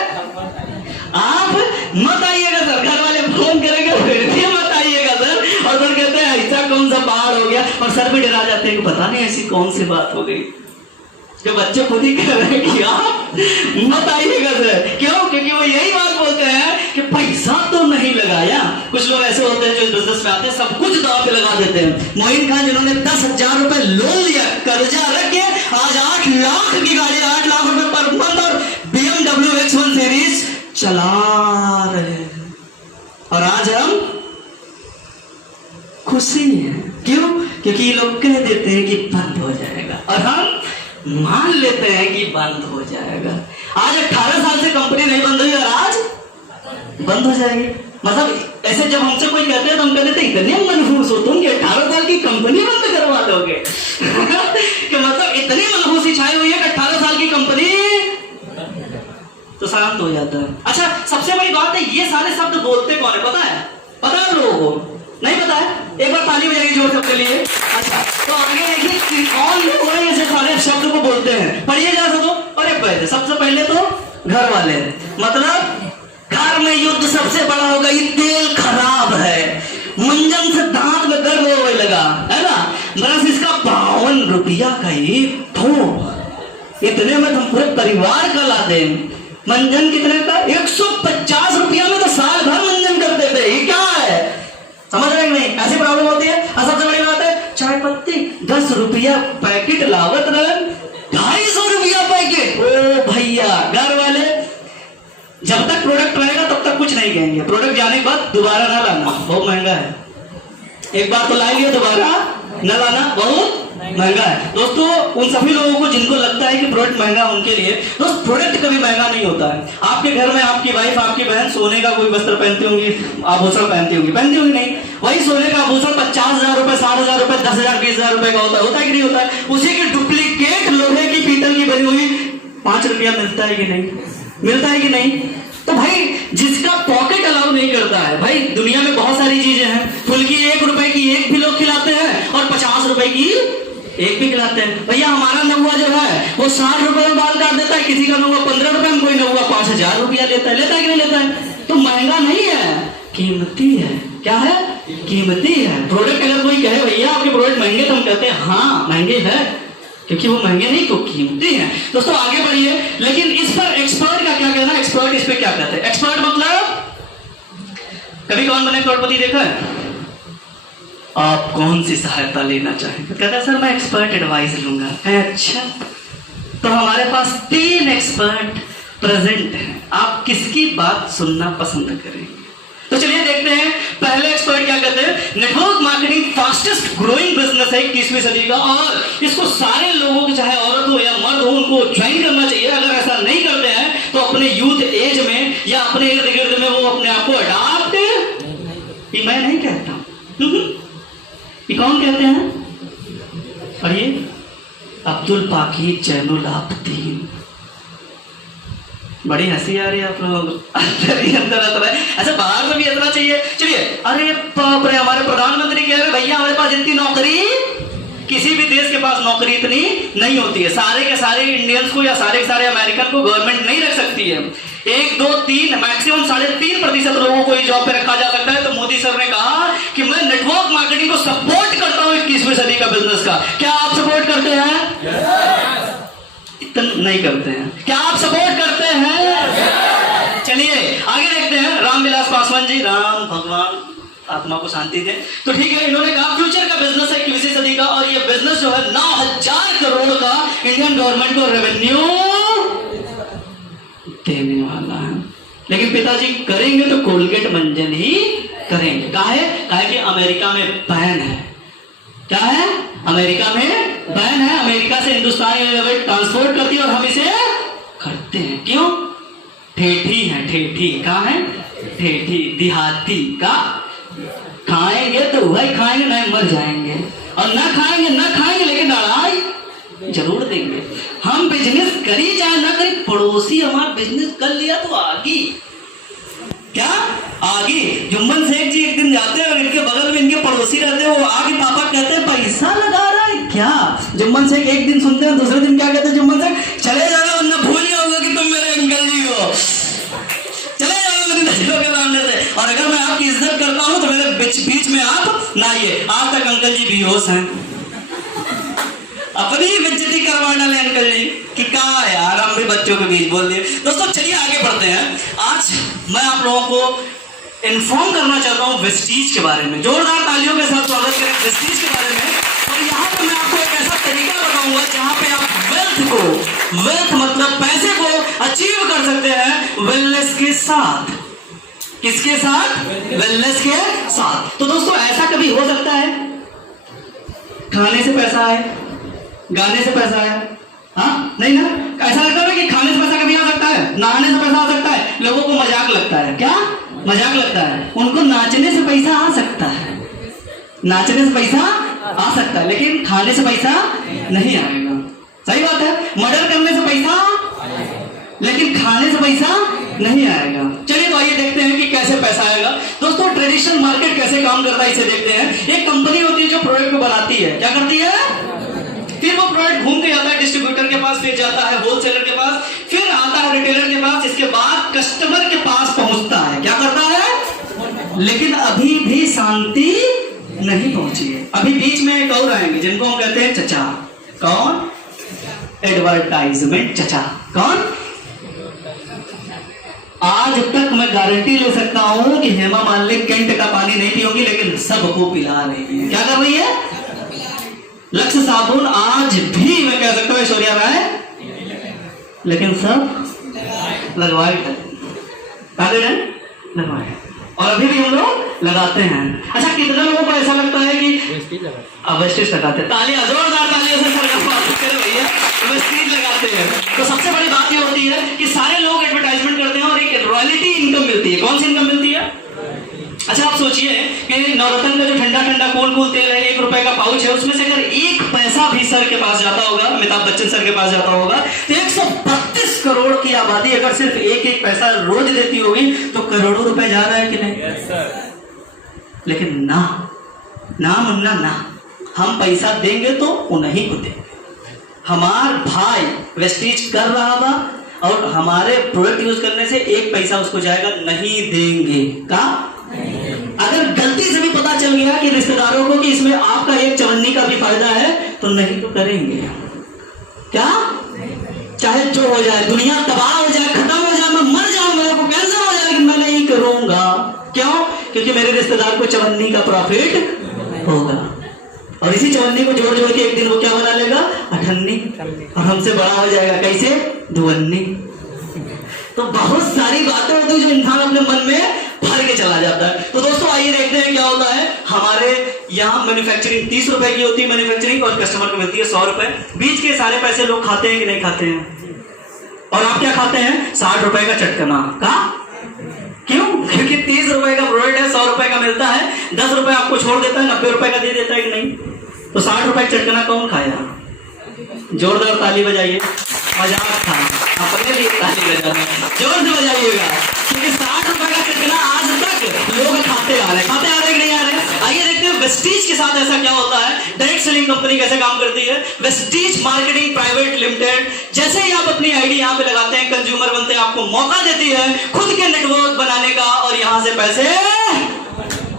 आप मत आइएगा सर। घर वाले फोन करेंगे, फिर भी मत आइएगा सर। और सर कहते हैं ऐसा कौन सा बाढ़ हो गया, और सर भी डरा जाते हैं कि पता नहीं ऐसी कौन सी बात हो गई। जो बच्चे खुद ही कह रहे हैं कि आप मत आइएगा सर। क्यों? क्योंकि वो यही बात बोलते हैं कि पैसा तो नहीं लगाया। कुछ लोग ऐसे होते हैं जो बिजनेस में आते हैं, सब कुछ दांव पे लगा देते हैं। मोइन खान जिन्होंने 10,000 रुपए लोन लिया, कर्जा रख के, आज 8 लाख की गाड़ी, 8 लाख रुपए पर मंथ और BMW X1 सीरीज चला रहे हैं। और आज हम खुशी है। क्यों? क्योंकि ये लोग कह देते हैं कि बंद हो जाएगा, और हम मान लेते हैं कि बंद हो जाएगा। आज 18 साल से कंपनी नहीं बंद हुई और आज बंद हो जाएगी। मतलब ऐसे जब हमसे कोई कहते हैं तो हम कहते हैं इतने मनहूस हो तुम कि 18 साल की कंपनी बंद करवा दोगे। कि मतलब इतनी मनहूसी छाई हुई है कि 18 साल की कंपनी, तो शांत हो जाता है। अच्छा, सबसे बड़ी बात है, ये सारे शब्द बोलते कौन है? पता है? पता है लोगों को? नहीं पता है? एक बार ताली बजाइए जोर सबके लिए। अच्छा, तो आगे देखिए कौन लोग हैं ऐसे सारे शब्द को बोलते हैं, पढ़िए जा सको। अरे पहले, सबसे पहले तो घर वाले, मतलब घर में युद्ध सबसे बड़ा होगा, ये तेल खराब है, मंजन से दांत में दर्द होने लगा है ना, बस इसका 52 रुपया का एक ठो, इतने में हम पूरे परिवार का ला दें। मंजन कितने का? 150 रुपया में तो साल भर मंजन करते थे। ये क्या है? समझ रहे नहीं? ऐसी प्रॉब्लम होती है। और सबसे बड़ी बात है, चाय पत्ती 10 रुपया पैकेट लागत रहे, 250 रुपया पैकेट। ओ भैया, घर वाले जब तक प्रोडक्ट रहेगा तब तक कुछ नहीं कहेंगे, प्रोडक्ट जाने के बाद दोबारा ना लाना, बहुत महंगा है। एक बार तो लाएंगे, दोबारा न लाना, बहुत महंगा है। दोस्तों, उन सभी लोगों को जिनको लगता है कि प्रोडक्ट महंगा उनके लिए, दोस्त प्रोडक्ट कभी महंगा नहीं होता है। आपके घर में आपकी वाइफ, आपकी बहन सोने का कोई वस्त्र पहनती होंगी, आभूषण पहनती होंगी, पहनती होंगी नहीं? वही सोने का आभूषण 50,000 रुपए, 60,000 रुपए, 10,000, 20,000 रुपए का होता है कि नहीं होता है? उसी की डुप्लीकेट लोहे की, पीतल की बनी हुई 5 रुपया मिलता है कि नहीं? मिलता है कि नहीं? तो भाई जिसका पॉकेट अलाउ नहीं करता है, भाई दुनिया में बहुत सारी चीजें हैं, फुल की 1 रुपए की एक भी लोग खिलाते हैं, और 50 रुपए की एक भी खिलाते हैं। भैया हमारा नौवा जो है वो 60 रुपए में बाल काट देता है, किसी का नौवा 15 रुपए में, कोई नौवा 5,000 रुपया लेता है। लेता है कि नहीं लेता है? तो महंगा नहीं है कीमती है। क्या है? कीमती है। प्रोडक्ट अगर कोई कहे भैया आपके प्रोडक्ट महंगे, तो हम कहते हैं हाँ महंगे है, क्योंकि वो महंगे नहीं तो कीमती हैं। दोस्तों आगे बढ़िए। लेकिन इस पर एक्सपर्ट का क्या कहना है? एक्सपर्ट इस पे क्या कहते हैं? एक्सपर्ट मतलब कभी कौन बने करोड़पति देखा है? आप कौन सी सहायता लेना चाहेंगे? तो कहता है सर मैं एक्सपर्ट एडवाइस लूंगा। अच्छा, तो हमारे पास 3 एक्सपर्ट प्रेजेंट हैं, आप किसकी बात सुनना पसंद करेंगे? तो चलिए देखते हैं। पहले एक्सपर्ट क्या कहते हैं? Network marketing fastest growing business है 21वीं सदी का, और इसको सारे लोगों को, चाहे औरत हो या मर्द हो, उनको ज्वाइन करना चाहिए। अगर ऐसा नहीं करते हैं तो अपने यूथ एज में या अपने इर्द गिर्द में वो अपने आप को अडॉप्ट, ये मैं नहीं कहता, ये कौन कहते हैं? पढ़िए, अब्दुल पाकिर जैनुल आबदीन। बड़ी हंसी आ रही है आप लोग अंदर आता है, ऐसा बाहर में भी हंसना चाहिए। चलिए, अरे बाप रे, हमारे प्रधानमंत्री कह रहे भैया हमारे पास इतनी नौकरी, किसी भी देश के पास नौकरी इतनी नहीं होती है। सारे के सारे इंडियंस को या सारे के सारे अमेरिकन को गवर्नमेंट नहीं रख सकती है। 1, 2, 3 मैक्सिमम 3.5% लोगों को इस जॉब पे रखा जा सकता है। तो मोदी सर ने कहा कि मैं नेटवर्क मार्केटिंग को सपोर्ट करता हूं 21वीं सदी का बिजनेस का। क्या आप सपोर्ट करते हैं? इतना नहीं करते हैं। क्या आप सपोर्ट करते हैं? चलिए आगे देखते हैं। रामविलास पासवान जी, राम भगवान आत्मा को शांति दे। तो ठीक है, इन्होंने कहा फ्यूचर का बिजनेस है 21वीं सदी का, और ये बिजनेस जो है 9,000 करोड़ का इंडियन गवर्नमेंट को रेवेन्यू देने वाला है। लेकिन पिताजी करेंगे तो कोलगेट मंजन ही करेंगे। काहे कि अमेरिका में बैन है। क्या है? अमेरिका में बैन है। अमेरिका से हिंदुस्तान ट्रांसपोर्ट करती है और हम इसे करते हैं। क्यों? ठेठी है, ठेठी। कहाँ है? ठेठी, देहाती का। खाएंगे तो वही खाएंगे, नहीं मर जाएंगे, और ना खाएंगे लेकिन लड़ाई जरूर देंगे। हम बिजनेस करी चाहे ना करी, पड़ोसी हमारा बिजनेस कर लिया तो आगे क्या? आगे जुम्मन शेख जी एक दिन जाते हैं और इनके बगल में इनके पड़ोसी रहते हैं, वो आगे पापा कहते हैं पैसा लगा रहा है क्या? जुम्मन शेख एक दिन सुनते हैं, दूसरे दिन क्या कहते हैं जुम्मन शेख? चले जाना वरना भूल जाओगे कि तुम मेरे अंकल जी हो। चले जाओगे मेरी नजरों के सामने से, और अगर मैं आपकी इज्जत करता हूं तो मेरे बीच में आप ना आइए। आज तक अंकल जी बेहोश हैं, अपनी बेइज्जती करवा डाले अंकल जी कि कहा यार हम भी बच्चों के बीच बोल दिए। दोस्तों चलिए आगे बढ़ते हैं। आज मैं आप लोगों को इन्फॉर्म करना चाहता हूं वेस्टीज के बारे में। जोरदार तालियों के साथ स्वागत करें वेस्टीज के बारे में। और यहाँ पे मैं आपको एक ऐसा तरीका बताऊंगा जहां पे आप वेल्थ मतलब पैसे को अचीव कर सकते हैं वेलनेस के साथ। किसके साथ? वेलनेस के साथ। तो दोस्तों ऐसा कभी हो सकता है खाने से पैसा आए, गाने से पैसा आए? हाँ नहीं ना? ऐसा लगता है कि खाने से पैसा कभी आ सकता है, नहाने से पैसा आ सकता है। लोगों को मजाक लगता है। क्या मजाक लगता है? उनको नाचने से पैसा आ सकता है, नाचने से पैसा आ सकता है, लेकिन खाने से पैसा नहीं आएगा। सही बात है। मर्डर करने से पैसा, लेकिन खाने से पैसा नहीं आएगा। चलिए तो आइए देखते हैं कि कैसे पैसा आएगा। दोस्तों ट्रेडिशनल मार्केट कैसे काम करता है इसे देखते हैं। एक कंपनी होती है जो प्रोडक्ट को बनाती है। क्या करती है? फिर वो प्रोडक्ट घूम के जाता है डिस्ट्रीब्यूटर के पास, फिर जाता है होलसेलर के पास, फिर आता है रिटेलर के पास, इसके बाद कस्टमर के पास पहुंचता है। क्या करता है? लेकिन अभी भी शांति नहीं पहुंची है। अभी बीच में एक और आएंगे जिनको हम कहते हैं चचा। कौन? एडवर्टाइजमेंट चचा। कौन? आज तक मैं गारंटी ले सकता हूं कि हेमा मालिनी कैंट का पानी नहीं पियोगी, लेकिन सबको पिला रही है। क्या कर रही है? लक्ष्य साबुन आज भी मैं कह सकता हूं ऐश्वर्या राय, लेकिन सब लगवाए लगवाए, और अभी भी हम लोग लगाते हैं। अच्छा कितने लोगों को ऐसा लगता है कि वेस्टेज लगाते हैं? तालियां, जोरदार तालियों से भैया वेस्टेज लगाते हैं। तो सबसे बड़ी बात ये होती है कि सारे लोग एडवर्टाइजमेंट करते हैं और एक रॉयल्टी इनकम मिलती है। कौन सी इनकम मिलती है? अच्छा आप सोचिए कि नवरत्न का जो ठंडा ठंडा कूल तेल है, 1 रुपए का पाउच है, उसमें से अगर 1 पैसा भी सर के पास जाता होगा, अमिताभ बच्चन सर के पास जाता होगा, तो 132 करोड़ की आबादी अगर सिर्फ 1 पैसा रोज देती होगी तो करोड़ों रुपए जा रहा है कि नहीं? yes, sir। लेकिन ना मुन्ना ना, हम पैसा देंगे तो उन्हीं को देंगे। हमार भाई वेस्टीज कर रहा था और हमारे प्रोडक्ट यूज करने से 1 पैसा उसको जाएगा, नहीं देंगे। का करेंगे क्या? चाहे जो हो जाए, दुनिया तबाह हो जाए, खत्म हो जाए, मैं मर जाऊं, मेरे को कैंसर हो जाए, लेकिन मैं नहीं करूंगा। क्यों? क्योंकि मेरे रिश्तेदार को चवन्नी का प्रॉफिट होगा, और इसी चवन्नी को जोड़ जोड़ के एक दिन वो क्या बना लेगा? अठन्नी, और हमसे बड़ा हो जाएगा कैसे? दुवन्नी। तो बहुत सारी बातें होती है जो इंसान अपने मन में भर के चला जाता है। तो दोस्तों आइए देखते हैं क्या होता है। हमारे यहाँ मैन्युफैक्चरिंग 30 रुपए की होती है मैन्युफैक्चरिंग, और कस्टमर को मिलती है 100 रुपए। बीच के सारे पैसे लोग खाते हैं कि नहीं खाते हैं? और आप क्या खाते हैं? 60 रुपए का चटकना का। क्यों? क्योंकि 30 रुपए का प्रोडक्ट है, 100 रुपए का मिलता है, 10 रुपए आपको छोड़ देता है, 90 रुपए का दे देता है कि नहीं? तो 60 रुपए का चटकना कौन खाया? जोरदार ताली बजाइए। मजाक था, अपने लिए ताली बजाना, जोर से बजाइएगा, क्योंकि 60 रुपए का चटकना आज तक लोग खाते आ रहे कि नहीं आ रहे? आइए देखते हैं वेस्टीज के साथ ऐसा क्या होता है। डायरेक्ट सेलिंग कंपनी कैसे काम करती है? Vestige marketing private limited. जैसे ही आप अपनी आईडी यहाँ पे लगाते हैं, कंज्यूमर बनते हैं, आपको मौका देती है खुद के नेटवर्क बनाने का और यहाँ से पैसे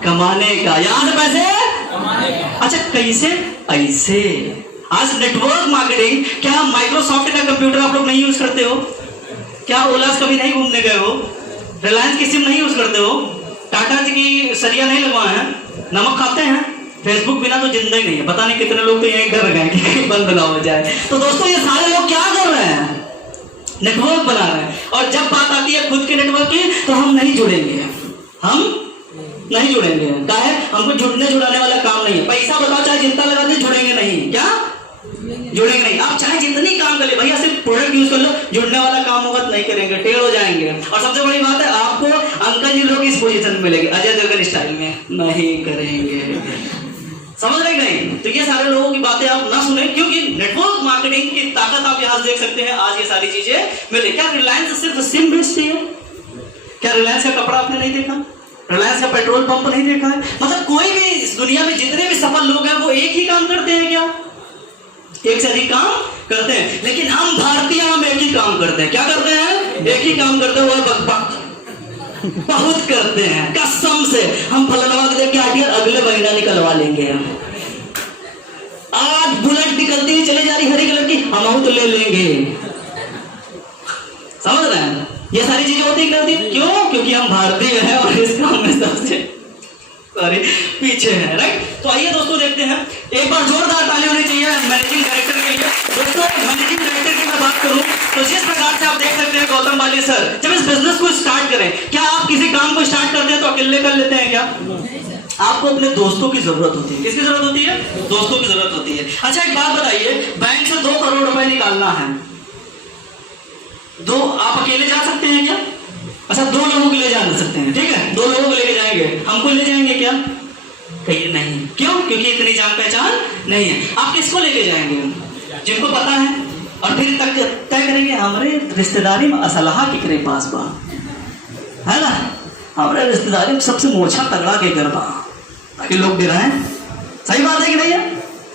कमाने का। यहाँ से पैसे कमाने का। अच्छा कैसे? ऐसे। आज नेटवर्क मार्केटिंग, क्या माइक्रोसॉफ्ट का कंप्यूटर आप लोग नहीं यूज करते हो? क्या ओलास कभी नहीं घूमने गए हो? रिलायंस की सिम नहीं यूज करते हो? टाटा जी की सरिया नहीं लगवाए हैं? नमक खाते हैं? फेसबुक बिना तो जिंदा ही नहीं है। पता नहीं कितने लोग तो यहीं डर गए कि कहीं बंद ना हो जाए। तो दोस्तों ये सारे लोग क्या कर रहे हैं? नेटवर्क बना रहे हैं। और जब बात आती है खुद के नेटवर्क की, तो हम नहीं जुड़ेंगे, हम नहीं जुड़ेंगे। क्या है? हमको जुड़ने जुड़ाने वाला काम नहीं है। पैसा बताओ चाहे जितना लगा दे, जुड़ेंगे नहीं। क्या जुड़ेंगे नहीं? आप चाहे जितनी काम कर ले भैया, सिर्फ प्रोडक्ट यूज कर लो, जुड़ने वाला काम होगा तो नहीं करेंगे, टेढ़ हो जाएंगे। और सबसे बड़ी बात है, आपको अंकल जी लोग इस पोजीशन में मिलेंगे अजय देवगन स्टाइल में, नहीं करेंगे। समझ रहे नहीं? तो ये सारे लोगों की बातें आप ना सुने, क्योंकि नेटवर्क मार्केटिंग की ताकत आप यहां देख सकते हैं। आज ये सारी चीजें मिले। क्या रिलायंस सिर्फ सिम बेचती है? क्या रिलायंस का कपड़ा आपने नहीं देखा? रिलायंस का पेट्रोल पंप नहीं देखा है? मतलब कोई भी इस दुनिया में जितने भी सफल लोग हैं वो एक ही काम करते हैं क्या? एक से अधिक काम करते हैं। लेकिन हम भारतीय, हम एक ही काम करते हैं। क्या करते हैं? एक ही काम करते हुए बकबक बहुत करते हैं। कसम से हम फलनवा के देख के आगे अगले महीना निकलवा लेंगे। आज बुलेट निकलती हुई चली जा रही हरी कलर की, हम तो ले लेंगे। समझ रहे हैं? ये सारी चीजें होती करती। क्यों? क्योंकि हम भारतीय हैं और इस काम में सबसे पीछे है। राइट? तो आइए दोस्तों देखते हैं। एक बार जोरदार ताली होनी चाहिए मैनेजिंग डायरेक्टर के लिए। दोस्तों मैनेजिंग डायरेक्टर की मैं बात करूं तो जिस प्रकार से आप देख सकते हैं गौतम बाली सर जब इस बिजनेस को स्टार्ट करें, क्या आप किसी काम को स्टार्ट करते हैं तो अकेले कर लेते हैं क्या? आपको अपने दोस्तों की जरूरत होती है। किसकी जरूरत होती है? दोस्तों की जरूरत होती है। अच्छा एक बात बताइए, बैंक से 2 करोड़ रुपए निकालना है, दो आप अकेले जा सकते हैं क्या? अच्छा 2 लोगों को ले जा सकते हैं, ठीक है, 2 लोगों को लेके जाएंगे, हमको ले जाएंगे क्या? कहिए नहीं। क्यों? क्योंकि इतनी जान पहचान नहीं है। आप किसको लेके जाएंगे? जिनको पता है, और फिर तक तय करेंगे हमारे रिश्तेदारी में असलाहा किकरे पास बा, है ना, हमारे रिश्तेदारी में सबसे मोछा तगड़ा के गरबा, ताकि लोग भी रहें। सही बात है कि नहीं है?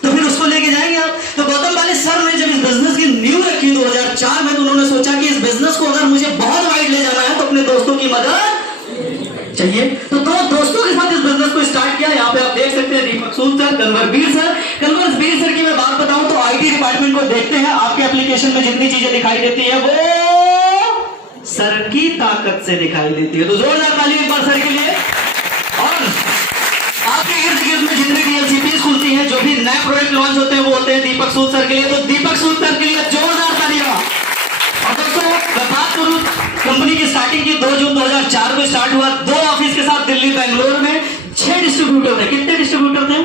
तो फिर उसको लेके जाएंगे आप। तो गौतम बाली सर ने जब इस बिजनेस की नींव रखी 2004 में, तो उन्होंने सोचा कि इस बिजनेस को अगर मुझे बहुत वाइड ले जाना है तो अपने दोस्तों की मदद चाहिए। तो 2 दोस्तों के साथ इस बिजनेस को स्टार्ट किया। यहाँ पे आप देख सकते हैं दीपक सूद सर, कन्वरवीर सर। कन्वरवीर सर की मैं बात बताऊं तो आईटी डिपार्टमेंट को देखते हैं, आपके एप्लीकेशन में जितनी चीजें दिखाई देती है वो सर की ताकत से दिखाई देती है। तो जोरदार ताली एक बार सर के लिए। और आपके इर्द गिर्द में जितनी डीएलसीपीज खुलती हैं, जो भी नए प्रोडक्ट लॉन्च होते हैं, वो होते हैं दीपक सूद सर के लिए। तो दीपक सूद सर के लिए जोरदार तालियां। और दोस्तों मैं बात करूं कंपनी की स्टार्टिंग की 2 जून 2004 को स्टार्ट हुआ। 2 ऑफिस के साथ दिल्ली बेंगलोर में 6 डिस्ट्रीब्यूटर थे। कितने डिस्ट्रीब्यूटर थे?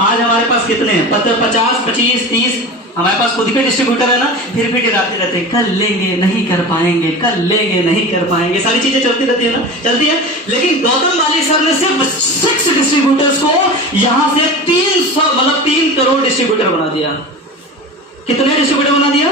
आज हमारे पास कितने हैं? 50, 25, 30 हमारे पास खुद के डिस्ट्रीब्यूटर है ना। फिर भी डराते रहते हैं, कर लेंगे नहीं कर पाएंगे, कर लेंगे नहीं कर पाएंगे, सारी चीजें चलती रहती है ना, चलती है। लेकिन गौतम बाली सर ने सिर्फ 6 डिस्ट्रीब्यूटर्स को यहां से 3 करोड़ डिस्ट्रीब्यूटर बना दिया। कितने डिस्ट्रीब्यूटर बना दिया?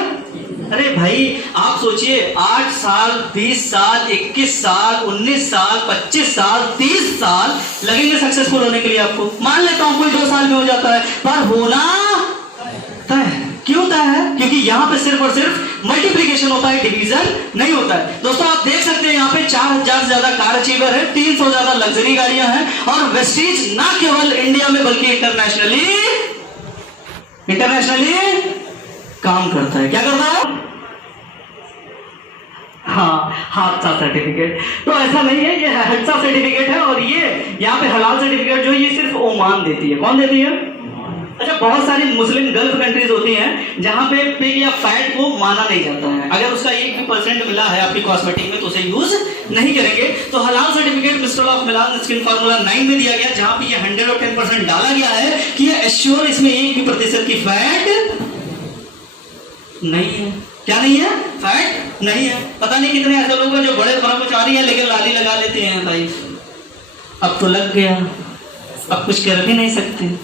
अरे भाई आप सोचिए, 8 साल, 20 साल, 21 साल, 19 साल, 25 साल, 30 साल लगेंगे सक्सेसफुल होने के लिए। आपको मान लेता हूं कोई 2 साल में हो जाता है, पर होना तय। क्यों तय है? क्योंकि यहां पे सिर्फ और सिर्फ मल्टीप्लीकेशन होता है, डिवीजन नहीं होता है। दोस्तों आप देख सकते हैं यहाँ पे 4000 से ज्यादा कार अचीवर है, 300 से ज्यादा लग्जरी गाड़ियां हैं, और वेस्टीज ना केवल इंडिया में बल्कि इंटरनेशनली काम करता है। क्या करता है? हाँ, हादसा सर्टिफिकेट। तो ऐसा नहीं है, ये हादसा सर्टिफिकेट है और ये यहाँ पे हलाल सर्टिफिकेट जो ये सिर्फ ओमान देती है। कौन देती है? अच्छा, बहुत सारी मुस्लिम गल्फ कंट्रीज होती हैं जहां पे पिग या फैट को माना नहीं जाता है। अगर उसका 1% मिला है आपकी कॉस्मेटिक में तो उसे यूज नहीं करेंगे। तो हलाल certificate mister of Milan skin formula 9 में दिया गया, जहां पे ये 100 और 10% डाला गया है कि ये एश्योर इसमें 1% की फैट नहीं है। क्या नहीं है? फैट नहीं है। पता नहीं कितने ऐसे लोग हैं जो बड़े कर्मचारी हैं लेकिन लाली लगा लेते हैं भाई, अब तो लग गया, अब कुछ कर भी नहीं सकते।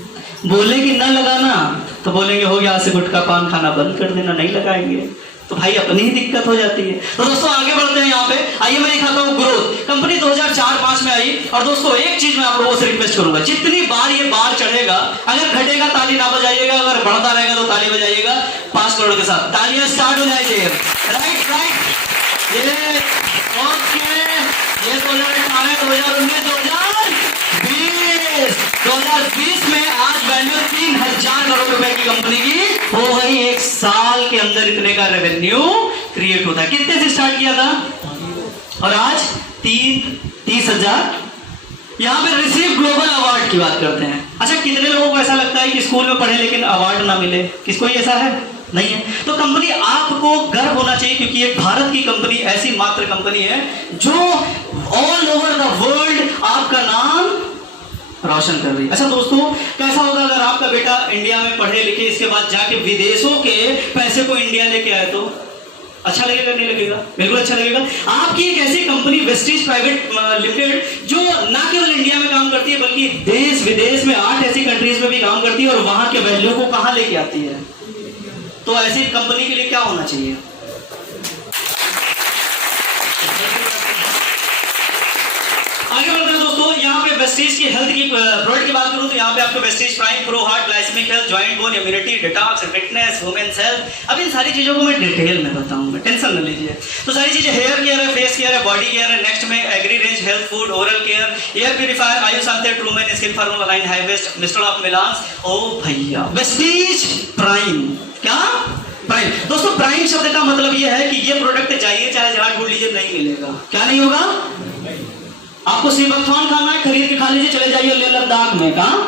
बोले कि ना लगाना तो बोलेंगे हो गया, आज से गुटखा पान खाना बंद कर देना, नहीं लगाएंगे तो भाई अपनी ही दिक्कत हो जाती है। तो दोस्तों आगे बढ़ते हैं यहाँ पे। आइए मैं दिखाता हूँ ग्रोथ। कंपनी 2004-5 में आई और दोस्तों एक चीज मैं आप लोगों से रिक्वेस्ट करूंगा, जितनी बार ये बार चढ़ेगा, अगर घटेगा ताली ना बजाइएगा, अगर बढ़ता रहेगा तो ताली बजाइएगा 5 करोड़ के साथ। तालियां स्टार्ट हो जाएगी। राइट राइट, ये ओके, ये 2019 में आज वैल्यू 3000 करोड़ रुपए की कंपनी की हो गई। एक साल के अंदर इतने का रेवेन्यू क्रिएट होता है। कितने से स्टार्ट किया था और आज 30,000। यहां पे रिसीव ग्लोबल अवार्ड की बात करते हैं। अच्छा, कितने लोगों को ऐसा लगता है कि स्कूल में पढ़े लेकिन अवार्ड ना मिले? किसको ऐसा है? नहीं है। तो कंपनी आपको गर्व होना चाहिए क्योंकि एक भारत की कंपनी ऐसी मात्र कंपनी है जो ऑल ओवर द वर्ल्ड आपका नाम रोशन कर रही है। अच्छा दोस्तों, कैसा होगा अगर आपका बेटा इंडिया में पढ़े लिखे इसके बाद जाके विदेशों के पैसे को इंडिया लेके आए तो अच्छा लगेगा नहीं लगेगा? बिल्कुल अच्छा लगेगा। आपकी एक ऐसी कंपनी वेस्टीज प्राइवेट लिमिटेड जो ना केवल इंडिया में काम करती है बल्कि देश विदेश में 8 ऐसी कंट्रीज में भी काम करती है और वहां के वैल्यू को कहां लेके आती है। तो ऐसी कंपनी के लिए क्या होना चाहिए? आगे बढ़ते हैं दोस्तों। यहाँ पे वेस्टीज की हेल्थ की प्रोडक्ट की बात करूं तो यहाँ पे आपको Vestige prime pro heart glycemic health joint bone immunity detox fitness women's health. अब इन सारी चीजों को मैं डिटेल में बताऊंगा, टेंशन न लीजिए। तो सारी चीजें हेयर केयर है, फेस केयर है, बॉडी केयर है। नेक्स्ट में agri range health food oral care air purifier Ayushanti Trumen skin formula 9 high west mister of Milan. ओ भैया, वेस्टीज प्राइम। क्या प्राइम? दोस्तों प्राइम शब्द का मतलब यह है कि ये प्रोडक्ट चाहिए चाहे जहां ढूंढ लीजिए नहीं मिलेगा। क्या नहीं होगा? आपको सीबकथॉर्न खाना है, खरीद के खा लीजिए, चले जाइए लेह लद्दाख में। कहा?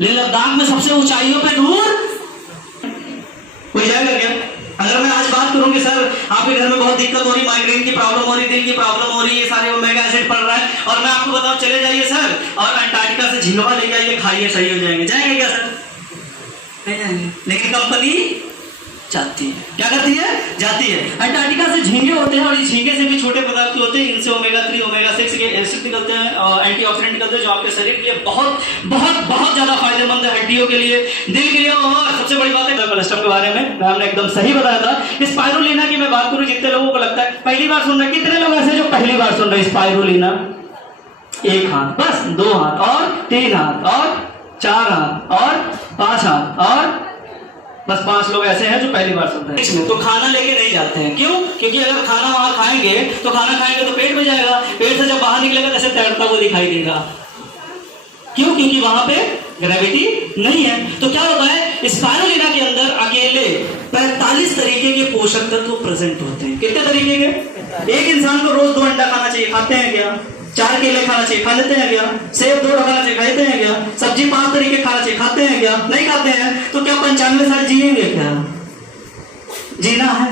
लेह लद्दाख में सबसे ऊंचाइयों पे दूर कोई जाएगा क्या? अगर मैं आज बात करूंगी सर आपके घर में बहुत दिक्कत हो रही, माइग्रेन की प्रॉब्लम हो रही, दिल की प्रॉब्लम हो रही, ये सारे ओमेगा एसिड पड़ रहा है और मैं आपको बताऊं चले जाइए सर और अंटार्कटिका से झींगा लेके आइए, खाइए, सही हो जाएंगे। जाएंगे क्या सर? नहीं जाएंगे। लेकिन कंपनी जाती है। क्या करती है? जाती है। अंटार्कटिका से झींगे होते हैं और ये झींगे से भी छोटे पदार्थ होते हैं, इनसे ओमेगा 3 ओमेगा 6 के एसिड निकलते हैं और एंटीऑक्सीडेंट निकलते हैं जो आपके शरीर के लिए बहुत बहुत बहुत ज्यादा फायदेमंद है, हड्डियों के लिए, दिल के लिए। और सबसे बड़ी बात है कोलेस्ट्रॉल के बारे में मैम ने एकदम सही बताया था। स्पाइरुलिना की मैं बात करूं, जितने लोगों को लगता है पहली बार सुन रहे, कितने लोग ऐसे जो पहली बार सुन रहे स्पाइरुलिना? 1 हाथ, बस 2 हाथ और 3 हाथ और 4 हाथ और 5 हाथ और बस 5 लोग ऐसे हैं जो पहली बार सुन रहे हैं। इसमें तो खाना लेके नहीं जाते हैं। क्यों? क्योंकि अगर खाना वहां खाएंगे तो खाना खाएंगे तो पेट में जाएगा, पेट से जब बाहर निकलेगा जैसे तैरता हुआ दिखाई देगा। क्यों? क्योंकि वहां पे ग्रेविटी नहीं है। तो क्या होता है स्पाइरुलिना के अंदर अकेले 45 तरीके के पोषक तत्व प्रेजेंट होते हैं। कितने तरीके के? एक इंसान को रोज 2 अंडा खाना चाहिए, खाते हैं क्या? 4 केले खाना चाहिए, खा लेते हैं क्या? सेब 2 खाना चाहिए, खाते हैं क्या? सब्जी 5 तरीके खाना चाहिए, खाते हैं क्या? नहीं खाते हैं। तो क्या 95 साल जिएंगे क्या? जीना है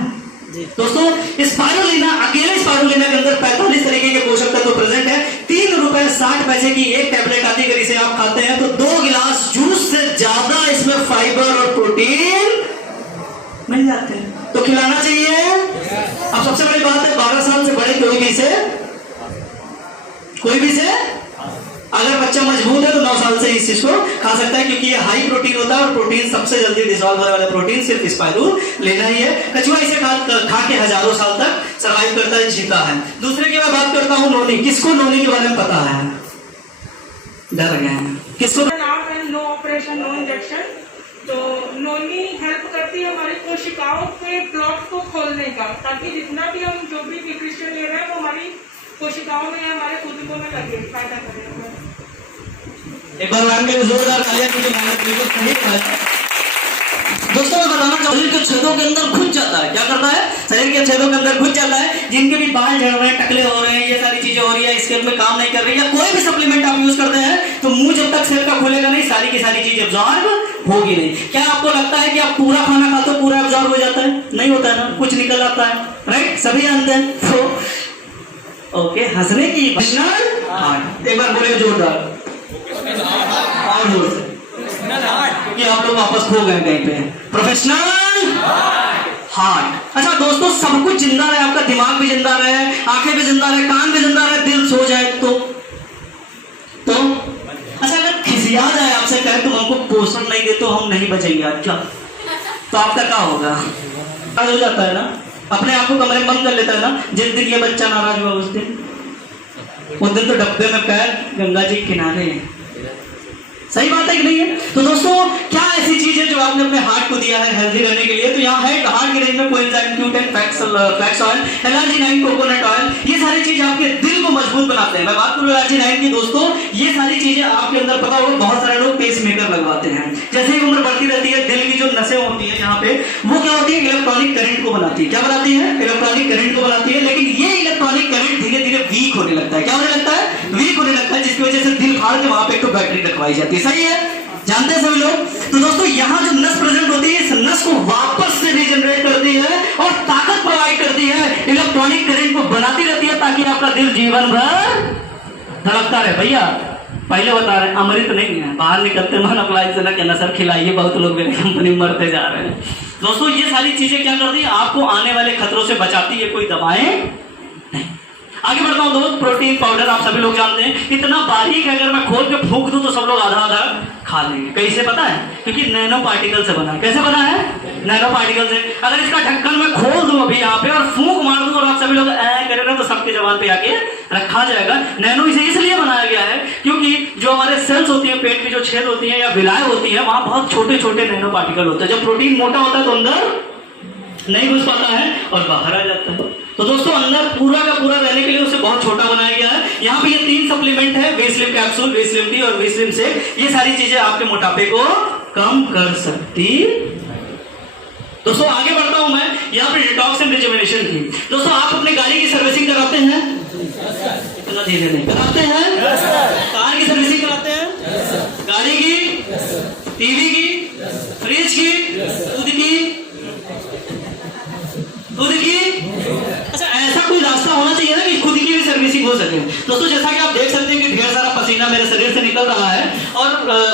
दोस्तों। स्पाइरुलिना, अकेले स्पाइरुलिना के अंदर 45 तरीके के पोषक तत्व प्रेजेंट है। 3 रुपए 60 पैसे की एक टैबलेट आती है। अगर इसे आप खाते हैं तो 2 गिलास जूस से ज्यादा इसमें फाइबर और प्रोटीन मिल जाते हैं। तो खिलाना चाहिए। अब सबसे बड़ी बात है 12 साल से बड़े कोई भी से अगर बच्चा मजबूत है तो 9 साल से इस चीज को खा सकता है क्योंकि ये हाई प्रोटीन होता है और प्रोटीन सबसे जल्दी डिसॉल्व होने वाला प्रोटीन सिर्फ स्पाइरुलिना ही है। कछुआ इसे खा के हजारों साल तक सर्वाइव करता है, जीता है। दूसरे की मैं बात करता हूँ नोनी। किसको नोनी के बारे में पता है? डर गए हैं। किसको? No operation no injection. तो नोनी हेल्प करती है हमारी कोशिकाओं के ब्लॉक को खोलने का, ताकि जितना भी हम जो भी न्यूट्रिशन ले रहे हैं वो हमारी कोशिकाओं में हमारे खुदकों में लगे, फायदा करेगा। एक बार मैम के जोरदार तालियां, क्योंकि मेहनत बिल्कुल सही है। शरीर के छेदों के अंदर घुस जाता है। क्या करता है? शरीर के छेदों के अंदर घुस जाता है। जिनके भी बाल झड़ रहे हैं, टकले हो रहे हैं, ये सारी चीजें हो रही है, स्किन में काम नहीं कर रही है, कोई भी सप्लीमेंट आप यूज करते हैं तो मुंह जब तक सिर का खुलेगा नहीं, सारी की सारी चीज एब्जॉर्ब होगी नहीं। क्या आपको लगता है कि आप पूरा खाना खाते हो पूरा एब्जॉर्ब हो जाता है? नहीं होता है ना, कुछ निकल आता है, राइट? सभी जानते हैं। तो ओके, हंसने की एक बार बोले जोरदार और जोर से कि आप लोग वापस खो गए कहीं पे। Professional heart. अच्छा दोस्तों, सब कुछ जिंदा रहे, आपका दिमाग भी जिंदा रहे, आंखें भी जिंदा रहे, कान भी जिंदा रहे, दिल सो जाए तो अच्छा अगर खिसिया जाए आपसे, कहे तुम हमको पोषण नहीं देते तो हम नहीं बचेंगे आज, क्या तो आपका क्या होगा? हो जाता है ना, अपने आप को कमरे में बंद कर लेता है ना। जिस दिन ये बच्चा नाराज हुआ उस दिन तो डब्बे में पैर गंगा जी किनारे। सही बात है कि नहीं है? तो दोस्तों, क्या ऐसी चीज है जो आपने अपने हार्ट को दिया है हेल्दी रहने के लिए? तो यहाँ है हार्ट की रेंज में coenzyme Q10, flax oil, allergy coconut oil, ये सारी चीज आपके दिल को मजबूत बनाते हैं। मैं बात करूं एलर्जी-9 की दोस्तों, ये सारी चीजें आपके अंदर पता होगा, बहुत सारे लोग पेस मेकर लगवाते हैं। जैसे ही उम्र बढ़ती रहती है, दिल की जो नसें होती है यहाँ पे, वो क्या होती है? इलेक्ट्रॉनिक करंट को बनाती है। क्या बनाती है? इलेक्ट्रॉनिक करंट को बनाती है। लेकिन ये इलेक्ट्रॉनिक करंट धीरे धीरे वीक होने लगता है। क्या होने लगता है? वीक होने लगता है, जिसकी वजह से दिल फाड़ के वहां पे एक बैटरी रखवाई जाती है। सही है? जानते हैं सभी लोग? तो दोस्तों, यहाँ जो नस प्रेजेंट होती है, इस नस को वापस से रीजनरेट करती है और ताकत प्रोवाइड करती है, इलेक्ट्रॉनिक करंट को बनाती रहती है, ताकि आपका दिल जीवन भर धड़कता रहे। भैया पहले बता रहे, अमृत नहीं है, बाहर निकलते मन अप्लाई से ना कहना सर खिलाइए, बहुत लोग मेरी कंपनी में मरते जा रहे हैं। दोस्तों, ये सारी चीजें क्या करती है? आपको आने वाले खतरों से बचाती है, कोई दवाएं नहीं। आगे बढ़ता हूं दोस्त। प्रोटीन पाउडर आप सभी लोग जानते हैं, इतना बारीक है, अगर मैं खोल के फूंक दूं तो सब लोग आधा आधा खा लेंगे। कैसे पता है? क्योंकि नैनो पार्टिकल से बना है। कैसे बना है? नैनो पार्टिकल से। अगर इसका ढक्कन मैं खोल दूं अभी यहाँ पे और फूंक मार दूं और आप सभी लोग करेंगे तो सबके जवान पे आके रखा जाएगा। नैनो इसे इसलिए बनाया गया है क्योंकि जो हमारे सेल्स होती है, पेट की जो छेद होती है या विलाय होती है, वहां बहुत छोटे छोटे नैनो पार्टिकल होते हैं। जब प्रोटीन मोटा होता है तो अंदर नहीं घुस पाता है और बाहर आ जाता है। तो दोस्तों, अंदर पूरा का पूरा रहने के लिए उसे बहुत छोटा बनाया गया है। यहाँ पे ये 3 सप्लीमेंट है, वेस्लिम कैप्सूल, वेस्लिम टी और वेस्लिम से। ये सारी चीजें आपके मोटापे को कम कर सकती। दोस्तों आगे बढ़ता हूं मैं, यहाँ पे डिटॉक्स एंड रिजुवेनेशन की। दोस्तों, आप अपने गाड़ी की सर्विसिंग कराते हैं? इतना धीरे नहीं कराते हैं? कार की सर्विसिंग कराते हैं? गाड़ी की, टीवी की, फ्रिज की, खुद की। अच्छा, ऐसा कोई रास्ता होना चाहिए ना कि खुद की भी सर्विसिंग हो सके। दोस्तों, जैसा कि आप देख सकते हैं कि ढेर सारा पसीना मेरे शरीर से निकल रहा है और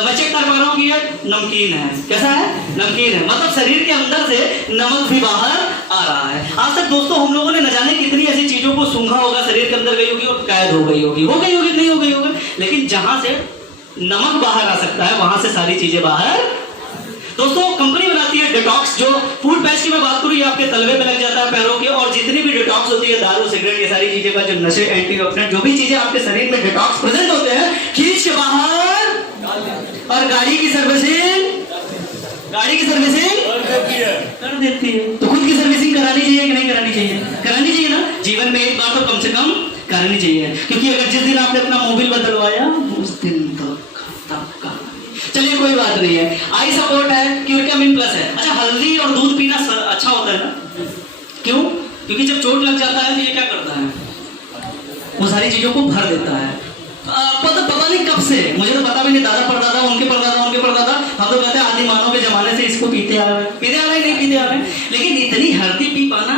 मैं चेक कर पा रहा हूँ कि ये नमकीन है। कैसा है? नमकीन है, मतलब शरीर के अंदर से नमक भी बाहर आ रहा है। आज तक दोस्तों हम लोगों ने न जाने कितनी ऐसी चीजों को सूंघा होगा, शरीर के अंदर गई होगी और कैद हो गई होगी, नहीं हो गई होगी। लेकिन जहां से नमक बाहर आ सकता है, वहां से सारी चीजें बाहर। दोस्तों, कंपनी बनाती है डिटॉक्स, जो फूड पेस्ट की मैं बात करूं, ये आपके तलवे पे लग जाता है पैरों के, और जितनी भी डिटॉक्स होती है, दारू, सिगरेट, ये सारी चीजें का जो नशे, एंटीऑक्सीडेंट, जो भी चीजें आपके शरीर में डिटॉक्स प्रेजेंट होते हैं, खींच के बाहर। और गाड़ी की सर्विसिंग कर देती है। तो खुद की सर्विसिंग करानी चाहिए कि नहीं करानी चाहिए? करानी चाहिए ना। जीवन में एक बार तो कम से कम करानी चाहिए, क्योंकि अगर जिस दिन आपने अपना मोबाइल बदलवाया उस दिन तो खत्म। चलिए कोई बात नहीं है। आई सपोर्ट है, क्यूरक्यूमिन प्लस है। अच्छा, हल्दी और दूध पीना अच्छा होता है ना? क्यों? क्योंकि जब चोट लग जाता है तो ये क्या करता है? वो सारी चीजों को भर देता है। पता नहीं कब से, मुझे तो पता भी नहीं, दादा परदादा, उनके परदादा, हम तो कहते हैं आदि मानव के जमाने से इसको पीते आ रहे हैं, लेकिन इतनी हल्दी पी पाना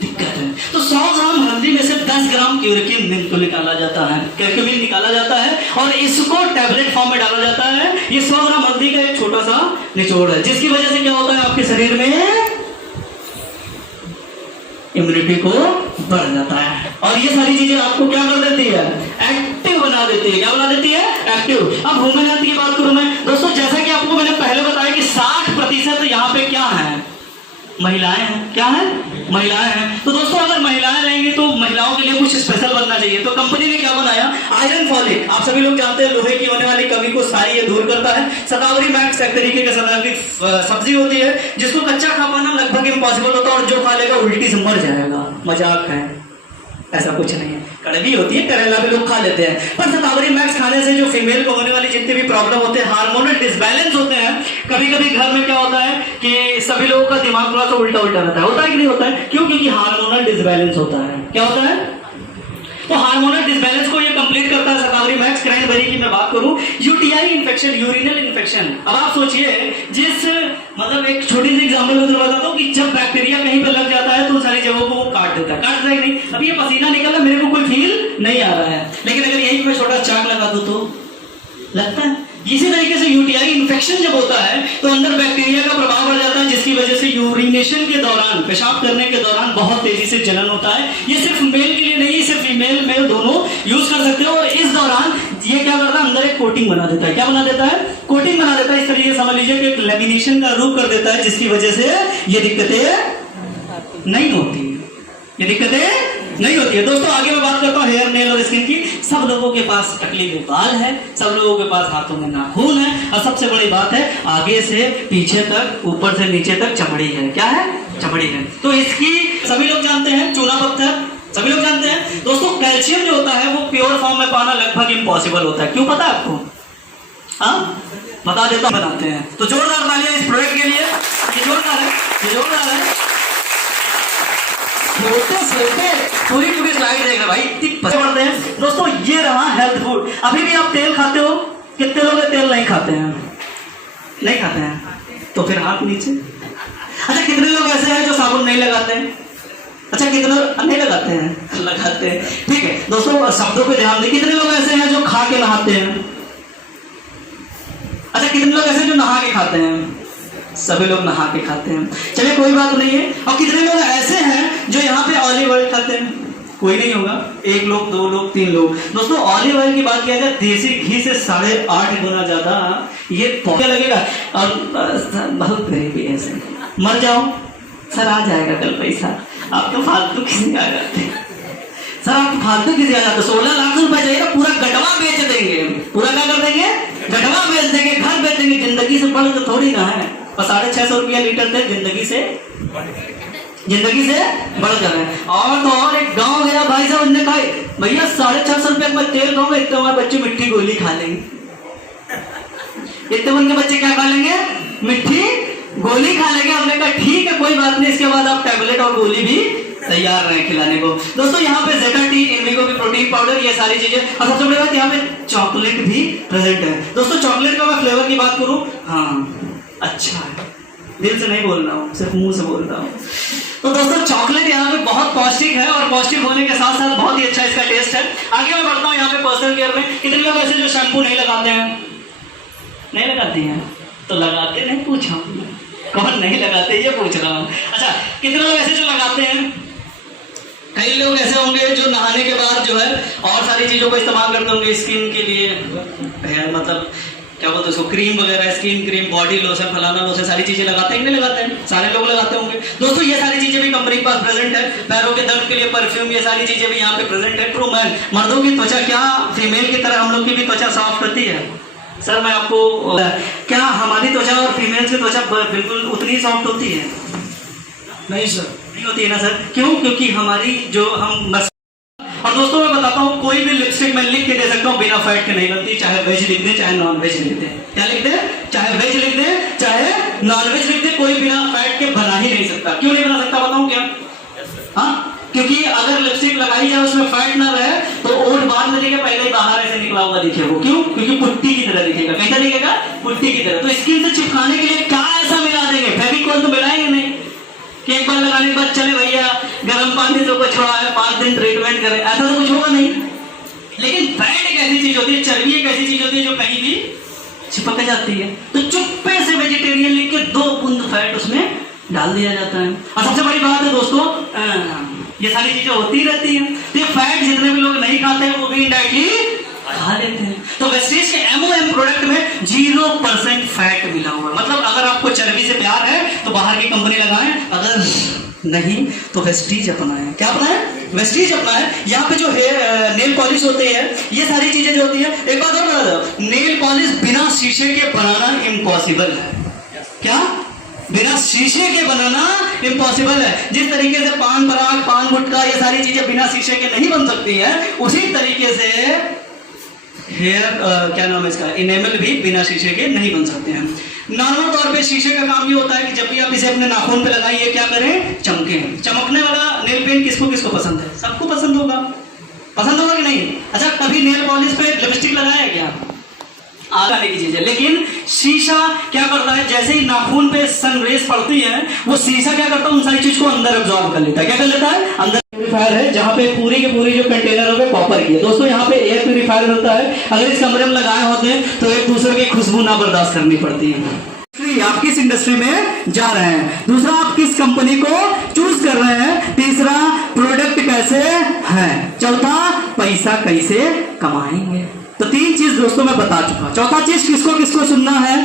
दिक्कत है। तो 100 ग्राम हल्दी में से 10 ग्राम क्यूरक्यूमिन को निकाला जाता है, और इसको टैबलेट फॉर्म में डाला जाता है। ये 100 ग्राम हल्दी का एक छोटा सा निचोड़ है, जिसकी वजह से क्या होता है? आपके शरीर में इम्यूनिटी को बढ़ जाता है, और ये सारी चीजें आपको क्या कर देती है? एक्टिव बना देती है। क्या बना देती है? एक्टिव। अब ह्यूमन हेल्थ की बात करूं मैं दोस्तों, जैसा कि आपको मैंने पहले बताया कि 60% यहाँ पे क्या है? महिलाएं हैं। क्या है? महिलाएं हैं। तो दोस्तों, अगर महिलाएं रहेंगी तो महिलाओं के लिए कुछ स्पेशल बनना चाहिए। तो कंपनी ने क्या बनाया? Iron folic. आप सभी लोग जानते हैं लोहे की होने वाली कमी को सारी ये दूर करता है। शतावरी मैक्स एक तरीके की शतावरी सब्जी होती है, जिसको कच्चा खा पाना लगभग इम्पॉसिबल होता है, और जो खा लेगा उल्टी से मर जाएगा। मजाक है, ऐसा कुछ नहीं है। कड़वी होती है, करेला भी लोग खा लेते हैं, पर शतावरी मैक्स खाने से जो जो फीमेल को होने वाली जितनी भी प्रॉब्लम होते हैं, हार्मोनल डिसबैलेंस होते हैं, कभी कभी घर में क्या होता है कि सभी लोगों का दिमाग थोड़ा सा उल्टा उल्टा रहता है, होता है कि नहीं होता है? क्यों? क्योंकि हार्मोनल डिसबैलेंस होता है। क्या होता है? तो हार्मोनल डिसबैलेंस को ये कंप्लीट करता है शतावरी मैक्स क्रैनबेरी की मैं बात करूं, यूटीआई इन्फेक्शन, यूरिनल इन्फेक्शन। अब आप सोचिए, जिस मतलब एक छोटी सी एग्जांपल में बताता हूं कि जब बैक्टीरिया कहीं पर लग जाता है तो सारी जगहों को वो काट देता है कि नहीं? अब ये पसीना निकल रहा है, मेरे को कोई फील नहीं आ रहा है, लेकिन अगर यहीं पे छोटा चाक लगा दूं तो लगता है। इसी तरीके से यूटीआई इन्फेक्शन जब होता है तो अंदर बैक्टीरिया का प्रभाव बढ़ जाता है, जिसकी वजह से यूरिनेशन के दौरान, पेशाब करने के दौरान बहुत तेजी से जलन होता है। ये सिर्फ मेल के लिए नहीं, सिर्फ फीमेल मेल दोनों यूज कर सकते हो। और इस दौरान ये क्या करता है, अंदर एक कोटिंग बना देता है। क्या बना देता है? कोटिंग बना देता है। इस तरीके समझ लीजिए कि एक लेमिनेशन का रूप कर देता है, जिसकी वजह से ये दिक्कतें नहीं होती, ये दिक्कतें नहीं होती है। दोस्तों आगे मैं बात करता हूँ हेयर, नेल और स्किन की। सब लोगों के पास टकली में बाल है, सब लोगों के पास हाथों में नाखून है, और सबसे बड़ी बात है आगे से पीछे तक, ऊपर से नीचे तक चमड़ी है। क्या है? चमड़ी है। तो इसकी सभी लोग जानते हैं, चूना पत्थर सभी लोग जानते हैं। दोस्तों कैल्शियम जो होता है वो प्योर फॉर्म में पाना लगभग इम्पॉसिबल होता है। क्यों पता है आपको? हाँ बता देता हूं, बनाते हैं। तो जोरदार तालियां इस प्रोडक्ट के लिए। ये जोरदार है, ये जोरदार है। पूरी पूरी स्लाइड देख रहे भाई, इतनी पसंद हैं। दोस्तों ये रहा हेल्थ फूड। अभी भी आप तेल खाते हो? कितने लोग तेल नहीं खाते हैं? नहीं खाते हैं तो फिर हाथ नीचे। अच्छा कितने लोग ऐसे हैं जो साबुन नहीं लगाते हैं? अच्छा कितने लोग नहीं लगाते हैं? लगाते हैं। ठीक है दोस्तों, शब्दों पे ध्यान दें। कितने लोग ऐसे हैं जो खा के नहाते हैं? अच्छा कितने लोग ऐसे जो नहा के खाते हैं? सभी लोग नहा के खाते हैं। चलिए कोई बात नहीं है। और कितने लोग ऐसे हैं जो यहाँ पे ऑलिव ऑयल खाते हैं? कोई नहीं होगा। 1 लोग, 2 लोग, 3 लोग। दोस्तों ऑलिव ऑयल की बात किया जाए, देसी घी से 8.5 गुना ज्यादा ये क्या लगेगा। और बहुत गरीबी है, ऐसे मर जाओ सर, आ जाएगा कल पैसा। आप तो फालतू किसी आ जाते हैं सर, आप फालतू किसी आ जाते। 16 लाख रुपए जाएगा, पूरा गटवा बेच देंगे। पूरा क्या कर देंगे? गटवा बेच देंगे, घर बेच देंगे। जिंदगी से बढ़ तो थोड़ी ना है। और 650 रुपया लीटर थे, जिंदगी से बढ़कर है। और तो और एक गांव गया भाई साहब, उन्होंने कहा भैया 650 रुपया में तेल खाऊंगा, इतने हमारे बच्चे मिट्टी गोली खा लेंगे। इतने उनके बच्चे क्या खा लेंगे? मिट्टी गोली खा लेंगे। हमने कहा ठीक है कोई बात नहीं, इसके बाद आप टैबलेट और गोली भी तैयार रहे खिलाने को। दोस्तों यहाँ पे जेटा टी, इंडिगो की प्रोटीन पाउडर, ये सारी चीजें। और सबसे बड़ी बात यहाँ पे चॉकलेट भी प्रेजेंट है। दोस्तों चॉकलेट का मैं फ्लेवर की बात करूं, हाँ अच्छा है, दिल से नहीं बोल रहा हूँ, सिर्फ मुंह से बोल रहा हूँ। तो दोस्तों चॉकलेट यहाँ पे बहुत पौष्टिक है, और पौष्टिक होने के साथ साथ बहुत ही अच्छा इसका टेस्ट है। आगे मैं बढ़ता हूँ यहाँ पे पर्सनल केयर में। कितने लोग ऐसे जो शैम्पू नहीं लगाते हैं? नहीं लगाते हैं तो लगाते नहीं, पूछा कौन नहीं लगाते ये पूछ रहा हूँ। अच्छा कितने लोग ऐसे जो लगाते हैं? कई लोग ऐसे होंगे जो नहाने के बाद जो है और सारी चीजों को इस्तेमाल करते होंगे स्किन के लिए, मतलब क्या बोलते हैं उसको, क्रीम वगैरह, स्किन क्रीम, बॉडी लोशन, फलाना लोशन, सारी चीजें लगाते हैं कि नहीं लगाते हैं? सारे लोग लगाते होंगे। दोस्तों ये सारी चीजें भी कंपनी के पास प्रेजेंट है। पैरों के दर्द के लिए परफ्यूम, ये सारी चीजें भी यहाँ पे प्रेजेंट है। ट्रू मैन, मर्दों की त्वचा क्या फीमेल की तरह हम लोग की भी त्वचा सॉफ्ट होती है? सर मैं आपको, क्या हमारी त्वचा और फीमेल की त्वचा बिल्कुल उतनी सॉफ्ट होती है? नहीं सर, नहीं होती है ना सर। क्यों? क्योंकि हमारी जो हम। और दोस्तों मैं बताता हूँ, कोई भी लिपस्टिक मैं लिख के दे सकता हूँ बिना फैट के नहीं बनती, चाहे वेज लिख दे चाहे नॉन वेज लिख दे। क्या लिख दे? चाहे वेज लिख दे चाहे नॉन वेज लिख दे, कोई बिना फैट के बना ही नहीं सकता। क्यों नहीं बना सकता बताऊँ क्या? हाँ क्योंकि अगर लिपस्टिक लगाई जाए उसमें फैट ना रहे तो ओठ बाद में दिखे, पहले ही बाहर ऐसे निकला हुआ दिखेगा। क्यों? क्योंकि पुट्टी की तरह दिखेगा। कैसा दिखेगा? पुट्टी की तरह। तो स्किन से चिपकाने के लिए क्या ऐसा मिला देंगे? फेविकोल तो मिलाएंगे नहीं कि एक बार लगाने के बाद चले भैया गर्म पानी से कुछ छोड़ा है 5 दिन ट्रीटमेंट करें, ऐसा तो कुछ होगा नहीं। लेकिन फैट एक ऐसी चीज होती है, चर्बी एक ऐसी चीज होती है जो कहीं भी चिपक जाती है। तो चुप्पे से वेजिटेरियन लिख के 2 बूंद फैट उसमें डाल दिया जाता है। और सबसे बड़ी बात है दोस्तों, ये सारी चीजें होती रहती है। तो ये फैट जितने भी लोग नहीं खाते हैं वो भी इनडायरेक्टली खा लेते हैं। तो वेस्टीज के एमओएम प्रोडक्ट में 0% फैट मिला हुआ है। मतलब अगर आपको चर्बी से प्यार है तो बाहर की कंपनी लगाएं, अगर नहीं तो वेस्टीज अपनाएं। क्या अपनाएं? वेस्टीज अपनाएं। यहाँ पे जो हेयर नेल पॉलिश होते हैं, ये सारी चीजें जो होती है, एक बात और बता दो, नेल पॉलिश बिना शीशे के बनाना इम्पॉसिबल है। क्या? बिना शीशे के बनाना इम्पॉसिबल है। जिस तरीके से पान पराग, पान गुटखा, ये सारी चीजें बिना शीशे के नहीं बन सकती है, उसी तरीके से हेयर क्या नाम है इसका, इनेमल भी बिना शीशे के नहीं बन सकते हैं। नॉर्मल तौर पे शीशे का काम ये होता है कि जब भी आप इसे अपने नाखून पे लगाइए क्या करें, चमके। चमकने वाला नेल पेंट किसको किसको पसंद है? सबको पसंद होगा, पसंद होगा कि नहीं? अच्छा, कभी नेल पॉलिश पे लिपस्टिक लगाया क्या? आने की चीज है। लेकिन शीशा क्या करता है, जैसे ही नाखून पे सनरेज पड़ती है वो शीशा क्या करता है, उन सारी चीज को अंदर एब्जॉर्ब कर लेता है। क्या कर लेता है? अंदर प्यूरीफायर है जहाँ पे पूरी के पूरी जो कंटेनर है कॉपर की है। दोस्तों यहाँ पे एयर प्यूरीफायर होता है, अगर इस कमरे में लगाए होते हैं तो एक दूसरे की खुशबू ना बर्दाश्त करनी पड़ती है। आप किस इंडस्ट्री में जा रहे हैं, दूसरा आप किस कंपनी को चूज कर रहे हैं, तीसरा प्रोडक्ट कैसे है, चौथा पैसा कैसे कमाएंगे। तो 3 चीज दोस्तों मैं बता चुका। चौथा चीज किसको किसको सुनना है?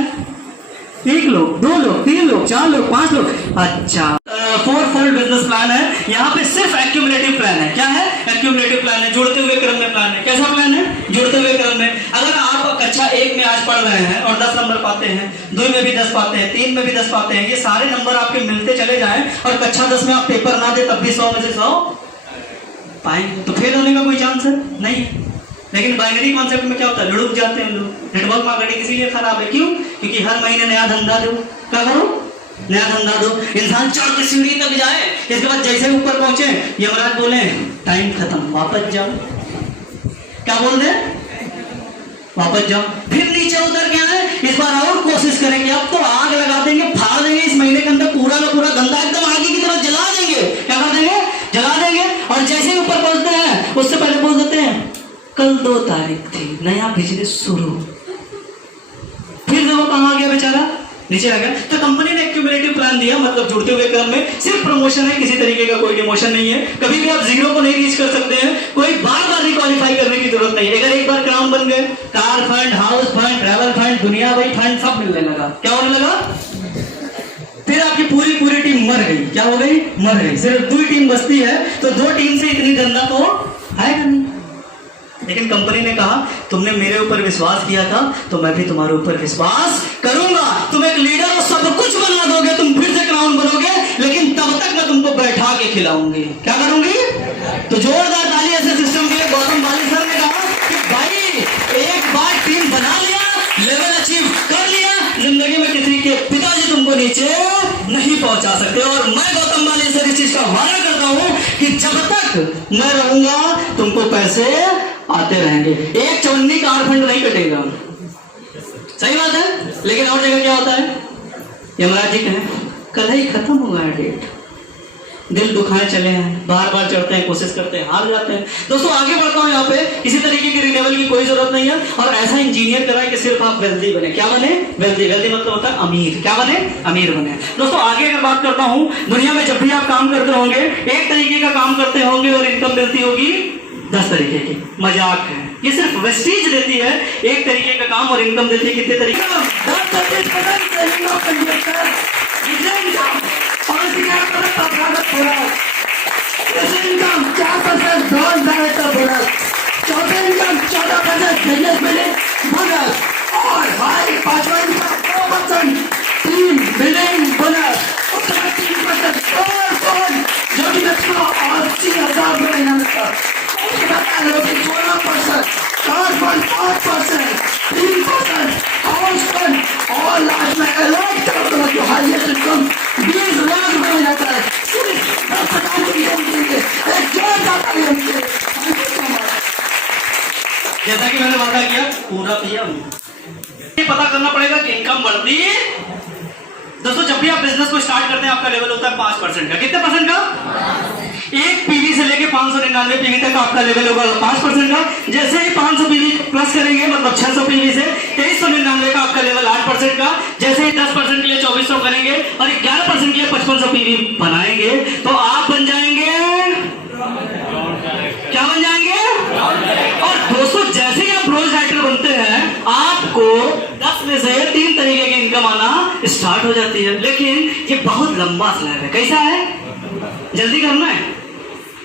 1 लोग, 2 लोग, 3 लोग, 4 लोग, 5 लोग। अच्छा, 4-fold बिजनेस प्लान है। यहाँ पे सिर्फ एक्यूमुलेटिव प्लान है। क्या है? एक्यूमुलेटिव प्लान है, जुड़ते हुए क्रम में प्लान है। कैसा प्लान है? जुड़ते हुए क्रम में। अगर आप कक्षा 1 में आज पढ़ रहे हैं और 10 नंबर पाते हैं, 2 में भी 10 पाते हैं, 3 में भी 10 पाते हैं, ये सारे नंबर आपके मिलते चले जाएं और कक्षा 10 में आप पेपर ना दे तब भी 100 में से 100 पाएंगे, तो फेल होने का कोई चांस है नहीं। लेकिन बाइनरी कॉन्सेप्ट में क्या होता है, लुढ़क जाते हैं लोग। नेटवर्क मार्केटिंग इसीलिए खराब है। क्यों? क्योंकि हर महीने नया धंधा दो। क्या करो? नया धंधा दो। इंसान चढ़ के सीढ़ी तक जाए, इसके बाद जैसे ऊपर पहुंचे यमराज बोले टाइम खत्म, वापस जाओ। क्या बोल दे? वापस जाओ। फिर नीचे उतर के आए, इस बार और कोशिश करेंगे, अब तो आग लगा देंगे, फाड़ देंगे, इस महीने के अंदर पूरा का पूरा धंधा एकदम आगे की तरफ जला देंगे। क्या कर देंगे? जला देंगे। और जैसे ही ऊपर पहुंचते हैं उससे पहले बोल देते हैं कल 2 तारीख थी, नया बिजनेस शुरू। फिर वो कहाँ गया बेचारा? नीचे आ गया। तो कंपनी ने एक्यूमुलेटिव प्लान दिया, मतलब जुड़ते हुए क्रम में सिर्फ प्रमोशन है, किसी तरीके का कोई डिमोशन नहीं है। कभी भी आप 0 को नहीं रीच कर सकते हैं, कोई बार बार रिक्वालिफाई करने की जरूरत नहीं है। अगर एक बार क्राउन बन गए, car fund, house fund, travel fund, दुनिया भर फंड सब मिलने लगा। क्या होने लगा? फिर आपकी पूरी टीम मर गई। क्या हो गई? मर गई। सिर्फ 2 टीम बचती है, तो 2 टीम से इतनी धंधा तो आएगा नहीं। लेकिन कंपनी ने कहा तुमने मेरे ऊपर विश्वास किया था तो मैं भी तुम्हारे ऊपर विश्वास करूंगा। तुम एक लीडर हो, सब कुछ बना दोगे, तुम फिर से क्राउन बनोगे, लेकिन तब तक मैं तुमको बैठा के खिलाऊंगी। क्या करूंगी? तो जोरदार ताली ऐसे सिस्टम के लिए। गौतम बाली सर ने कहा कि भाई एक बार टीम बना लिया, लेवल अचीव कर लिया, जिंदगी में किसी के पिताजी तुमको नीचे नहीं पहुंचा सकते। और मैं गौतम बाली सर इस चीज का वादा करता हूं कि जब तक मैं रहूंगा तुमको पैसे आते रहेंगे। एक चवन्नी कार फंड नहीं कटेगा। सही बात है। लेकिन और जगह क्या होता है, यमराज जी कहें कल ही खत्म हुआ है डेट, दिल दुखाए चले हैं, बार बार चढ़ते हैं, कोशिश करते हैं, हार जाते हैं। दोस्तों आगे बढ़ता हूं, यहाँ पे किसी तरीके की रिन्यूअल की कोई जरूरत नहीं है। और ऐसा इंजीनियर करा है कि सिर्फ आप वेल्दी बने। क्या बने? वेल्दी। वेल्दी मतलब होता है अमीर। क्या बने? अमीर बने। दोस्तों आगे अगर बात करता हूं, दुनिया में जब भी आप काम करते होंगे एक तरीके का काम करते होंगे और इनकम मिलती होगी 10 तरीके की। मजाक है, ये सिर्फ वेस्टीज देती है एक तरीके का काम और इनकम देती है कितने तरीके का? 20% जैसा कि मैंने वादा किया पूरा किया। ये पता करना पड़ेगा कि इनकम बढ़ती है। दोस्तों जब भी आप बिजनेस को स्टार्ट करते हैं आपका लेवल होता है 5% का। कितने परसेंट का? 1 पीवी से लेके 599 पीवी तक आपका लेवल होगा 5% का। जैसे ही 500 पीवी प्लस करेंगे, मतलब 600 पीवी से 2399 का आपका लेवल 8% का। जैसे ही 10% के लिए 2400 करेंगे और 11% के लिए 5500 पीवी बनाएंगे तो आप बन जाएंगे, क्या बन जाएंगे? और दोस्तों जैसे ही आप रोज राइटर बनते हैं आपको 10 में से 3 तरीके की इनकम आना स्टार्ट हो जाती है। लेकिन ये बहुत लंबा स्लैब है। कैसा है? जल्दी करना है।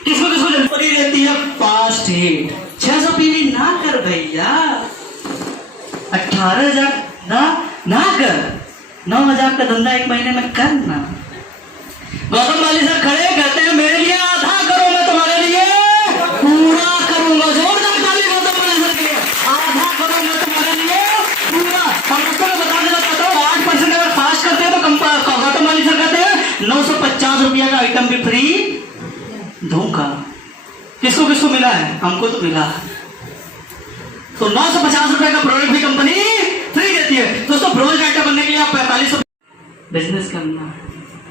किसको किसको जल्दी रहती है? Fast hit. 600 पीवी ना कर भैया, 18,000 ना कर, 9,000 का धंधा 1 महीने में करना। गौतम बाली सर खड़े कहते हैं मेरे लिए आधा करो, मैं तुम्हारे लिए पूरा करूंगा। जोरदार ताली गौतम बाली सर के लिए। आधा फ्री धोखा। किसको किसको मिला है? हमको तो मिला है। तो 950 रुपए का प्रोडक्ट भी कंपनी फ्री देती है। दोस्तों ब्रोज राइटर बनने के लिए आप 4500 बिजनेस करना है,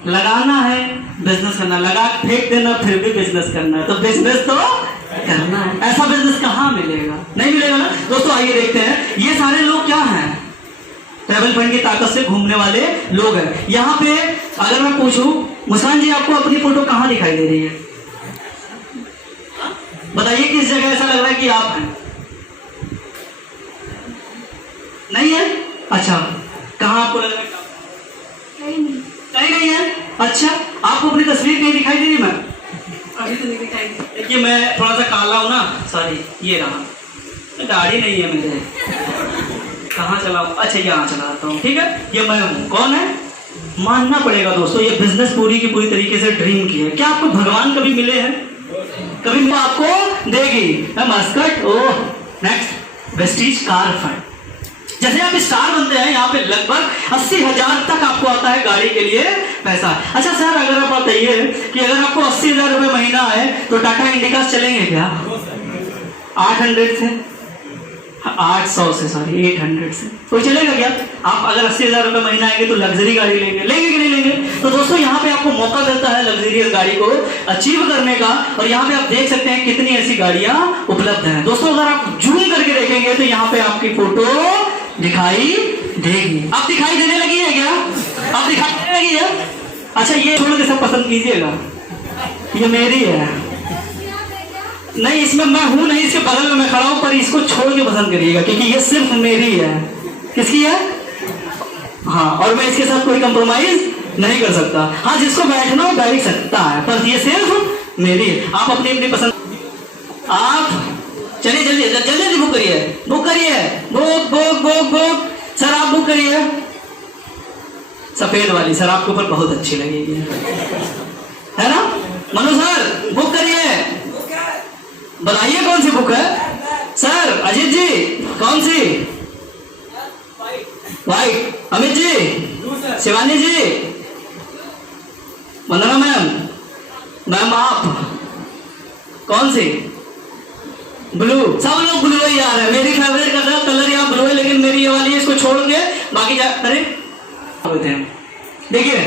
लगाना है, बिजनेस करना, लगा फेंक देना फिर भी बिजनेस करना है। तो बिजनेस तो करना है। ऐसा बिजनेस कहाँ मिलेगा? नहीं मिलेगा ना। दोस्तों आइए देखते हैं ये सारे लोग क्या हैं। ट्रैवल फंड की ताकत से घूमने वाले लोग हैं। यहाँ पे अगर मैं पूछूं मुस्कान जी आपको अपनी फोटो कहाँ दिखाई दे रही है? बताइए किस जगह ऐसा लग रहा है कि आप हैं? नहीं है? अच्छा कहाँ आपको लग रहा है? कहीं नहीं है। अच्छा आपको अपनी तस्वीर कहीं दिखाई दे रही? मैं अभी तो नहीं दिखाई। देखिए मैं थोड़ा सा काला हूं ना, सॉरी ये रहा, गाड़ी नहीं है मेरे। कहाँ चलाऊं? अच्छा यहाँ चलाता हूँ, ठीक है। ये मैं हूँ। कौन है? मानना पड़ेगा दोस्तों ये बिजनेस पूरी की पूरी तरीके से ड्रीम की है। क्या आपको भगवान कभी मिले हैं? कभी आपको देगी मस्कट। ओह नेक्स्ट वेस्टीज कार फंड। जैसे आप स्टार बनते हैं यहाँ पे लगभग 80,000 तक आपको आता है गाड़ी के लिए पैसा। अच्छा सर अगर आप बताइए कि अगर आपको 80,000 रुपए महीना है तो टाटा इंडिका चलेंगे क्या? 800 से 800 से सॉरी 800 से कोई चलेगा क्या? आप अगर 80,000 रुपए महीना आएंगे तो लग्जरी गाड़ी लेंगे कि नहीं लेंगे? तो दोस्तों यहाँ पे आपको मौका मिलता है लग्जरियस गाड़ी को अचीव करने का। और यहाँ पे आप देख सकते हैं कितनी ऐसी गाड़ियां उपलब्ध हैं। दोस्तों अगर आप जूम करके देखेंगे तो यहाँ पे आपकी फोटो दिखाई देगी। आप दिखाई देने लगी है क्या? आप दिखाई देने लगी है? अच्छा ये छोड़ के सब पसंद कीजिएगा, ये मेरी है। नहीं इसमें मैं हूं नहीं, इसके बगल में मैं खड़ा हूं, पर इसको छोड़ के पसंद करिएगा क्योंकि ये सिर्फ मेरी है। किसकी है? हाँ और मैं इसके साथ कोई कंप्रोमाइज नहीं कर सकता। हाँ जिसको बैठना हो बैठ सकता है पर ये सिर्फ मेरी है। आप अपनी अपनी पसंद आप चलिए जल्दी जल्दी जल्दी बुक करिए, बुक करिए, book book book book. Sir आप बुक करिए सफेद वाली, सर आपके ऊपर बहुत अच्छी लगेगी है ना। मनु सर बुक करिए, बताइए कौन सी बुक है? सर अजीत जी कौन सी? वाइट। अमित जी, शिवानी जी, वंदना मैम, मैम आप कौन सी? ब्लू। सब लोग ब्लू ही आ रहे हैं। मेरी फेवरेट कलर यहाँ ब्लू है लेकिन मेरी ये वाली है, इसको छोड़ के बाकी जा अरे देखिए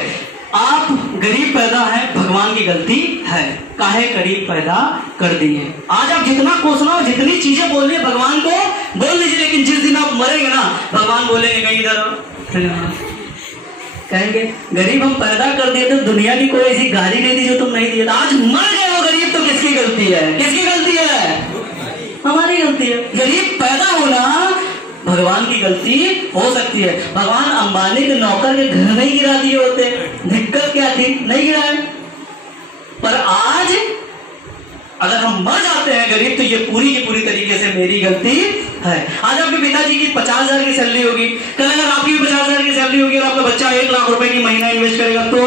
आप गरीब पैदा है भगवान की गलती है, काहे गरीब पैदा कर दिए। आज आप जितना कोसना हो जितनी चीजें बोलनी है भगवान को बोल लीजिए, लेकिन जिस दिन आप मरेंगे ना भगवान बोलेंगे कहीं इधर कहेंगे गरीब हम पैदा कर दिए तो दुनिया की कोई ऐसी गाली नहीं दी जो तुम नहीं दिए। आज मर गए हो गरीब तो किसकी गलती है? किसकी गलती है? हमारी गलती है। गरीब पैदा होना भगवान की गलती हो सकती है। भगवान अंबानी के नौकर के घर नहीं गिरा दिए होते, दिक्कत क्या थी? नहीं गिराए। पर आज अगर हम मर जाते हैं गरीब तो ये पूरी की पूरी तरीके से मेरी गलती है। आज आपके पिताजी की 50,000 की सैलरी होगी, कल अगर आपकी भी 50,000 की सैलरी होगी और आपका बच्चा 1 लाख रुपए की महीना इन्वेस्ट करेगा तो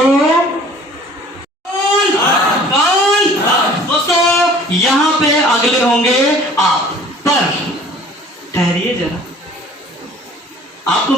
दोस्तों यहां पे अगले होंगे आप। पर ठहरिए जरा, आपको